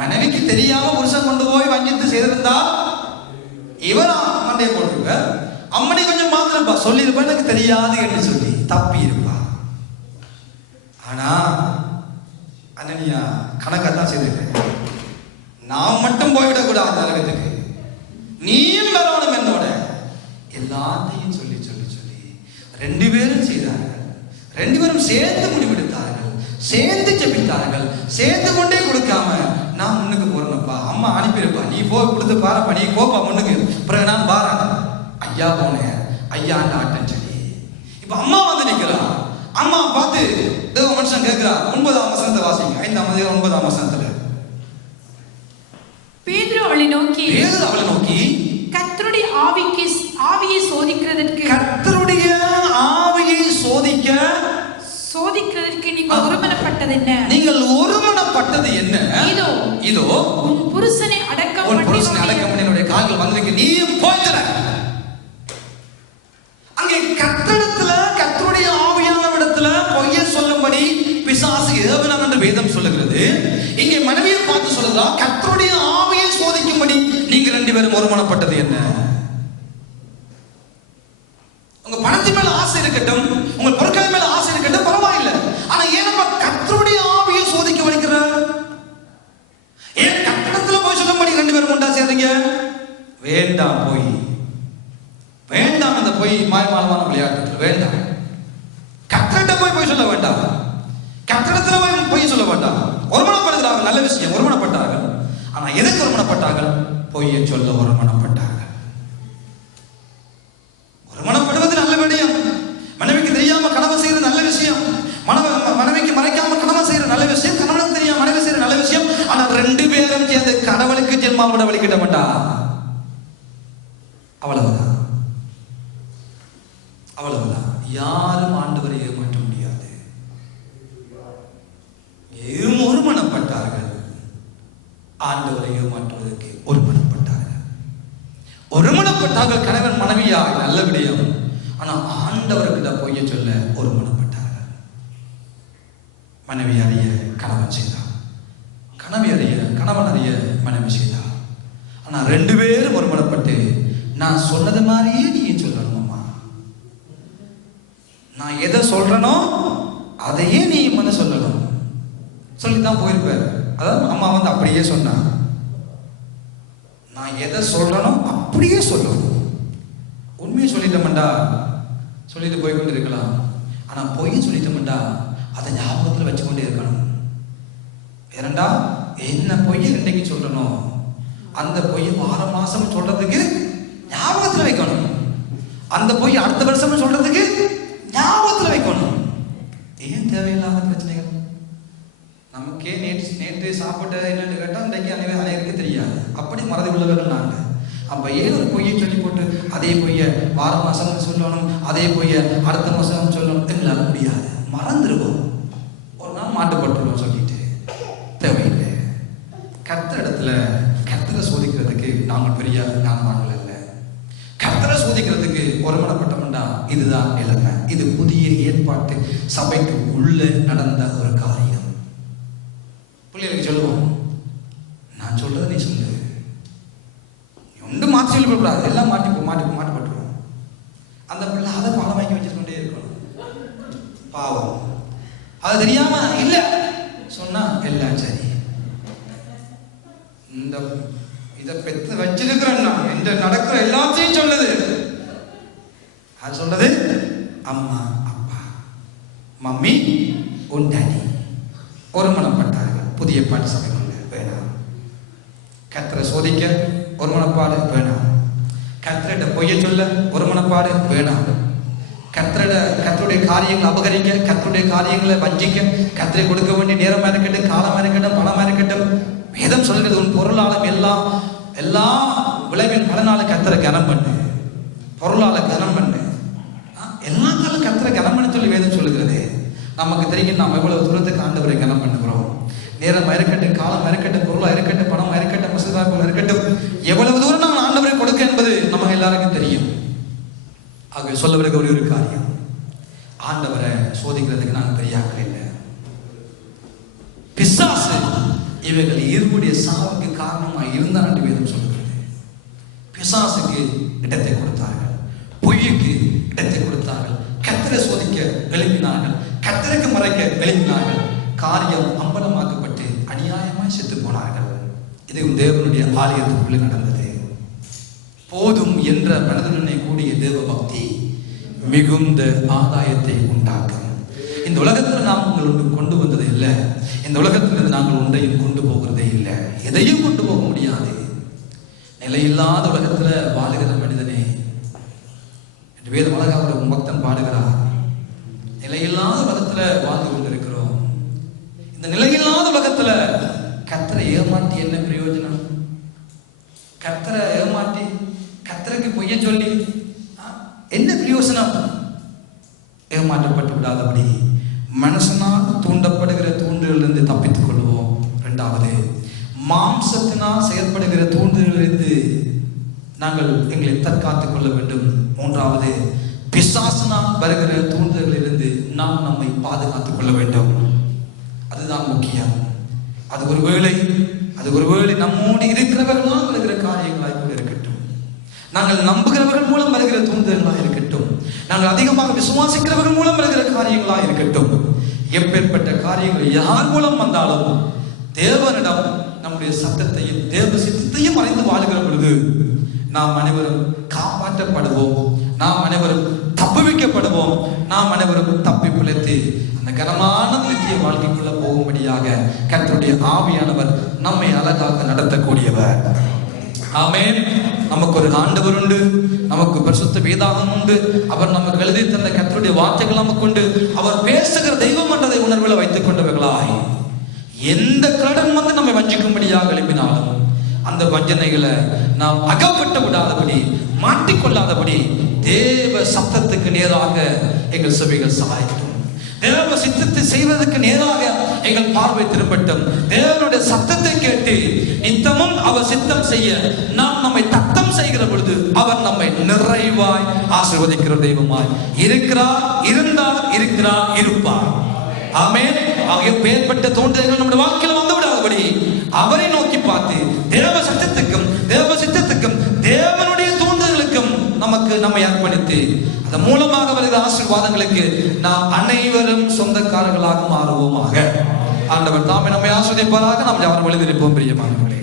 மனைவிக்கு தெரியாம புருஷன் கொண்டு போய் வஞ்சித்து செய்திருந்தா இவர் மண்டையை போட்டிருக்க, அம்மனை கொஞ்சம் மாத்திரப்பா சொல்லியிருப்பா, எனக்கு தெரியாது என்று சொல்லி தப்பி இருப்பா. ஆனா அனனியா கணக்கத்தான் செய்திருக்க, நான் மட்டும் போய்விடக் கூடாது நரகத்துக்கு, நீயும் வரணும் என்னோட. எல்லாத்தையும் சொல்லி ரெண்டு பேரும் செய்தார்கள். ரெண்டு பேரும் சேர்ந்து முடிவெடுத்தார்கள், சேர்ந்து ஜெபித்தார்கள். சேர்ந்து கொண்டே கொடுக்காம, நான் முன்னுக்கு போறேன்ப்பா, அம்மா அனுப்பியிருப்பா, நீ போய் கொடுத்து பாருப்பா, நீ போப்பா முன்னுக்கு, பிறகு நான் பாறேன். ஐயா போனேன், ஐயா ஆட்டம் சொல்லி. இப்ப அம்மா வந்து நிக்கலாம். அம்மா பார்த்து தேவ மனுஷன் கேட்கிறா. 9ஆம் வசனத்தை வாசிங்க, 5ஆம் அதிகாரம் 9ஆம் வசனத்துல. பேதுரு அவளை நோக்கி கர்த்தருடைய ஆவியை சோதிக்கிறதற்கு நீங்கள் ஒருமனப்பட்டது என்ன? இதோ உன் புருஷனை அடக்கம் பண்ணினுடைய கால்கள் வந்திருக்கு, நீயும் போய்த்தர. அங்கே கர்த்தருடைய ஆவியானவரிடத்துல பொய்யை சொல்லும்படி பிசாசு ஏவனம் என்று வேதம் சொல்லுகிறது. இங்கே மனைவியை பார்த்து சொல்லுதா, கர்த்தருடைய ஆவியை சோதிக்கும்படி நீங்க ரெண்டு பேரும் ஒருமனப்பட்டது என்ன? உங்க பணத்தின் மேல ஆசை இருக்கட்டும், உங்க பொருட்கள் மேல ஆசை இருக்கட்டும், பரவாயில்லை. ஆனா ஏன் நம்ம கர்த்தருடைய ஆவியை சோதிக்க வலிக்கிற? ஏன் கட்டடத்துல போய் சொல்லும்படி ரெண்டு பேரும் உண்டா சேருங்க? வேண்டாம், வேண்டாம். அந்த பொய் மாயமாலமான விளையாட்டு வேண்டாம். கட்டட போய் சொல்ல வேண்டாம், கட்டடத்துல போய் சொல்ல வேண்டாம். ஒருமனப்படுகிறார்கள், நல்ல விஷயம், ஒருமனப்பட்டார்கள். ஆனா எதுக்கு ஒருமனப்பட்டார்கள்? பொய்யை சொல்ல ஒருமனப்பட்டார்கள். ஒருமனப்படுவது நல்ல விடயம். மனைவிக்கு தெரியாம கணவன் செய்யறது நல்ல விஷயம், மனைவிக்கு மறைக்காம கணவன் செய்யற நல்ல விஷயம், கணவனுக்கு தெரியாம மனைவி செய்யற நல்ல விஷயம். ஆனா ரெண்டு பேரும் சேர்ந்து கணவனுக்கு ஜென்மாவோட வலிக்கிட்ட மாட்டா, அவ்வளவுதான். யாரும் ஆண்டவரை ஏமாற்ற முடியாது. ஒருமனப்பட்டார்கள், ஆண்டவரை ஏமாற்றுவதற்கு ஒருமனப்பட்டார்கள். கணவன் மனைவியா நல்ல விடயம். ஆனா ஆண்டவர்கிட்ட பொய்ய சொல்ல ஒருமனப்பட்டார்கள். மனைவி அறிய கணவன் செய்தார், கணவி அறிய கணவன் அறிய மனைவி செய்தார். ஆனா ரெண்டு பேரும் ஒருமனப்பட்டு, நான் சொன்னது மாதிரியே நீ சொல்லணும் அம்மா, நான் எதை சொல்றனோ அதையே நீ சொல்லணும் சொல்லித்தான் போயிருப்பார். அதாவது அம்மா வந்து அப்படியே சொன்னா, நான் எதை சொல்றனோ அப்படியே சொல்லணும். உண்மையை சொல்லிட்டோம்டா சொல்லிட்டு போய் கொண்டு இருக்கலாம். ஆனா பொய் சொல்லிட்டோம்டா அதை ஞாபகத்தில் வச்சுக்கொண்டே இருக்கணும். ஏனண்டா என்ன பொய்யை இன்றைக்கு சொல்லணும், அந்த பொய்யை 6 மாசம் சொல்றதுக்கு ஞாபகத்தில் வைக்கணும். அந்த பொய் அடுத்த வருஷம் சொல்றதுக்கு ஞாபகத்தில் வைக்கணும். ஏன் தேவையில்லாத பிரச்சனைகள்? நமக்கே நேற்று சாப்பிட்ட என்னன்னு கேட்டால் இன்றைக்கு அனைவருக்கு தெரியாது. அப்படி மறதி உள்ளவர்கள் நாங்கள். அப்போ ஏன் ஒரு பொய்யை சொல்லி போட்டு அதே பொய்யை 6 மாசம் சொல்லணும், அதே பொய்யை அடுத்த மாசம் சொல்லணும், எங்களால் முடியாது. மறந்துடுவோம், ஒரு நாள் மாட்டுப்பட்டுருவோம் சொல்லிட்டு. தேவையில்லை. கர்த்தர் இடத்துல கர்த்தரை சோதிக்கிறதுக்கு நாங்கள் பெரிய ஞானவான்கள் இல்லை. கர்த்தரை சோதிக்கிறதுக்கு ஒருமனப்பட்டோம்னா இதுதான் நிலைமை. இது புதிய ஏற்பாட்டு சபைக்கு உள்ள நடந்த ஒரு காரியம். பிள்ளைகளுக்கு சொல்லுவோம், நான் சொல்றது நீ சொல்லு, ஒன்று மாற்றி சொல்லக்கூடாது, எல்லாம் மாட்டுப்பட்டுருவோம். அந்த பிள்ளை அதை பாடம் வாங்கி வச்சுக்கொண்டே இருக்கணும். பாவம், அது தெரியாம இல்லை சொன்னா எல்லாம் சரி. இந்த இதை பெற்று வச்சிருக்கிறேன்னா இந்த நடக்கிற எல்லாத்தையும் சொல்லுது. அது சொல்றது அம்மா, அப்பா, மம்மி, உன் டாடி ஒருமனப்பட்டார்கள். புதிய பாட்டு சபை வேணாம். கர்த்தரை சோதிக்க ஒரு மனப்பாடு வேணாம். கர்த்தரிட்ட பொய்ய சொல்ல ஒரு மனப்பாடு வேணாம். கர்த்தருடைய காரியங்களை அபகரிக்க, கர்த்தருடைய காரியங்களை வஞ்சிக்க, கர்த்தரை கொடுக்க வேண்டிய நேரமா இருக்கட்டும், காலமா இருக்கட்டும், பணமா இருக்கட்டும், வேதம் சொல்கிறது உன் பொருளாலும் எல்லா விளைவின் பலனால கர்த்தரை கனம் பண்ணு, பொருளால கனம் பண்ணு, எல்லாத்தாலும் கர்த்தரை கனம் பண்ணு சொல்லி வேதம் சொல்லுகிறது. நமக்கு தெரியும் நாம் எவ்வளவு தூரத்துக்கு ஆண்டவரை கனம் பண்ணுகிறோம். நேரம் இருக்கட்டும், காலம் இருக்கட்டும், பொருளா இருக்கட்டும், பணம் இருக்கட்டும், வசதிவாய்ப்புகள் இருக்கட்டும், எவ்வளவு தூரம் நாம் ஆண்டவரை கொடுக்க என்பது நம்ம எல்லாருக்கும் தெரியும். ஆக சொல்ல பிறகு ஒரு காரியம், ஆண்டவரை சோதிக்கிறதுக்கு நாங்கள் பெரிய ஆக்கள் இல்லை. பிசாசு இவைகள் இருவருடைய சாவுக்கு காரணமாக இருந்தார் என்று வேதம் சொல்லுகிறது. பிசாசுக்கு இடத்தை கொடுத்தார்கள், பொய்யுக்கு இடத்தை கொடுத்தார்கள், கர்த்தரை சோதிக்க எழுப்பினார்கள், கர்த்தருக்கு மறைக்க எழுப்பினார்கள். காரியம் அம்பலமாக்கப்பட்டு அநியாயமாய் செத்து போனார்கள். இது தேவனுடைய ஆலயத்துக்குள்ளே நடந்தது. போதும் என்ற மனதுடனே கூடிய தேவ பக்தி மிகுந்த ஆதாயத்தை உண்டாக்கும். இந்த உலகத்தில் நாம் உங்களை கொண்டு வந்தது இல்லை, இந்த உலகத்திலிருந்து நாங்கள் ஒன்றையும் கொண்டு போகிறதே இல்லை, எதையும் கொண்டு போக முடியாது. நிலையில்லாத உலகத்துல வாழுகிற மனிதனே என்று வேதம் அழகாக ஒரு பக்தன் பாடுகிறார். நிலையில்லாத உலகத்துல வாழ்ந்து கொண்டிருக்கிறோம். இந்த நிலையில்லாத உலகத்துல கர்த்தரை ஏமாற்றி என்ன பிரயோஜனம்? கர்த்தரை ஏமாற்றி கர்த்தருக்கு பொய்ய சொல்லி என்ன பிரயோஜனம்? ஏமாற்றப்பட்டு விடாதபடி மனசனால் தூண்டப்படுகிற தூண்டுகளிலிருந்து தப்பித்துக் கொள்வோம். 2வது, மாம்சத்தினால் செயல்படுகிற தூண்டுகளிலிருந்து நாங்கள் எங்களை தற்காத்துக் கொள்ள வேண்டும். 3வது, பிசாசினால் வருகிற தூண்டுகளிலிருந்து நாம் நம்மை பாதுகாத்துக் கொள்ள வேண்டும். அதுதான் முக்கியம். அது ஒருவேளை நம்மோடு இருக்கிறவர்களால் வருகிற காரியங்களாக கூட இருக்கட்டும், நாங்கள் நம்புகிறவர்கள் மூலம் வருகிற தூண்டுதலாக இருக்கட்டும், நாங்கள் அதிகமாக விசுவாசிக்கிறவர்கள் மூலம் வருகிற காரியங்களாக இருக்கட்டும், எப்பேற்பட்ட காரியங்கள் யார் மூலம் வந்தாலும் தேவனிடம் நம்முடைய சத்தத்தையும் தேவ சித்தத்தையும் அறிந்து வாழுகிற பொழுது நாம் அனைவரும் காப்பாற்றப்படுவோம், நாம் அனைவரும் தப்புவிக்கப்படுவோம், நாம் அனைவரும் தப்பி பிழைத்து அந்த கனமான நித்திய வாழ்க்கைக்குள்ள போகும்படியாக கர்த்தருடைய ஆவியானவர் நம்மை அழகாக நடத்தக்கூடியவர். ஆமென். நமக்கு ஒரு ஆண்டவர் உண்டு, நமக்கு பரிசுத்த வேதாகம் உண்டு, அவர் நமக்கு எழுதி தந்த கர்த்தருடைய வார்த்தைகள் நமக்கு உண்டு. அவர் பேசுகிற தெய்வம் என்றதை உணர்வில் வைத்துக் கொண்டவர்களாய் எந்த கடன் வந்து நம்மை வஞ்சிக்கும்படியாக எழுப்பினாலும் அந்த வஞ்சனைகளை நாம் அகப்பட்டு விடாதபடி, மாட்டிக்கொள்ளாதபடி தேவ சத்தத்துக்கு நேராக எங்கள் செவிகள் சாயட்டும். தேவ சித்தத்தை செய்வதற்கு நேராக எங்கள் பார்வை திரும்பட்டும். தேவனுடைய சத்தத்தை கேட்டு நித்தமும் அவர் சித்தம் செய்ய நாம் நம்மை தத்தம் செய்கிற பொழுது அவர் நம்மை நிறைவாய் ஆசீர்வதிக்கிற தெய்வமாய் இருக்கிறார், இருப்பார். ஆமென். ஆகிய பேர்பட்ட தோன்றல்கள் நம்முடைய வாழ்க்கையில் வந்து விடாதபடி அவரை நோக்கி பார்த்து தேவ சத்தத்துக்கும் தேவ சித்தத்துக்கும் தேவனுடைய தோன்றல்களுக்கும் நம்மை அர்ப்பணித்து அதன் மூலமாக வருகிற ஆசீர்வாதங்களுக்கு நாம் அனைவரும் சொந்தக்காரர்களாக மாறுவோமாக. ஆண்டவர் தாமே நம்மை ஆசீர்வதிப்பாராக. நாம் யாரும் எழுதியிருப்போம் பிரியமானவர்களே.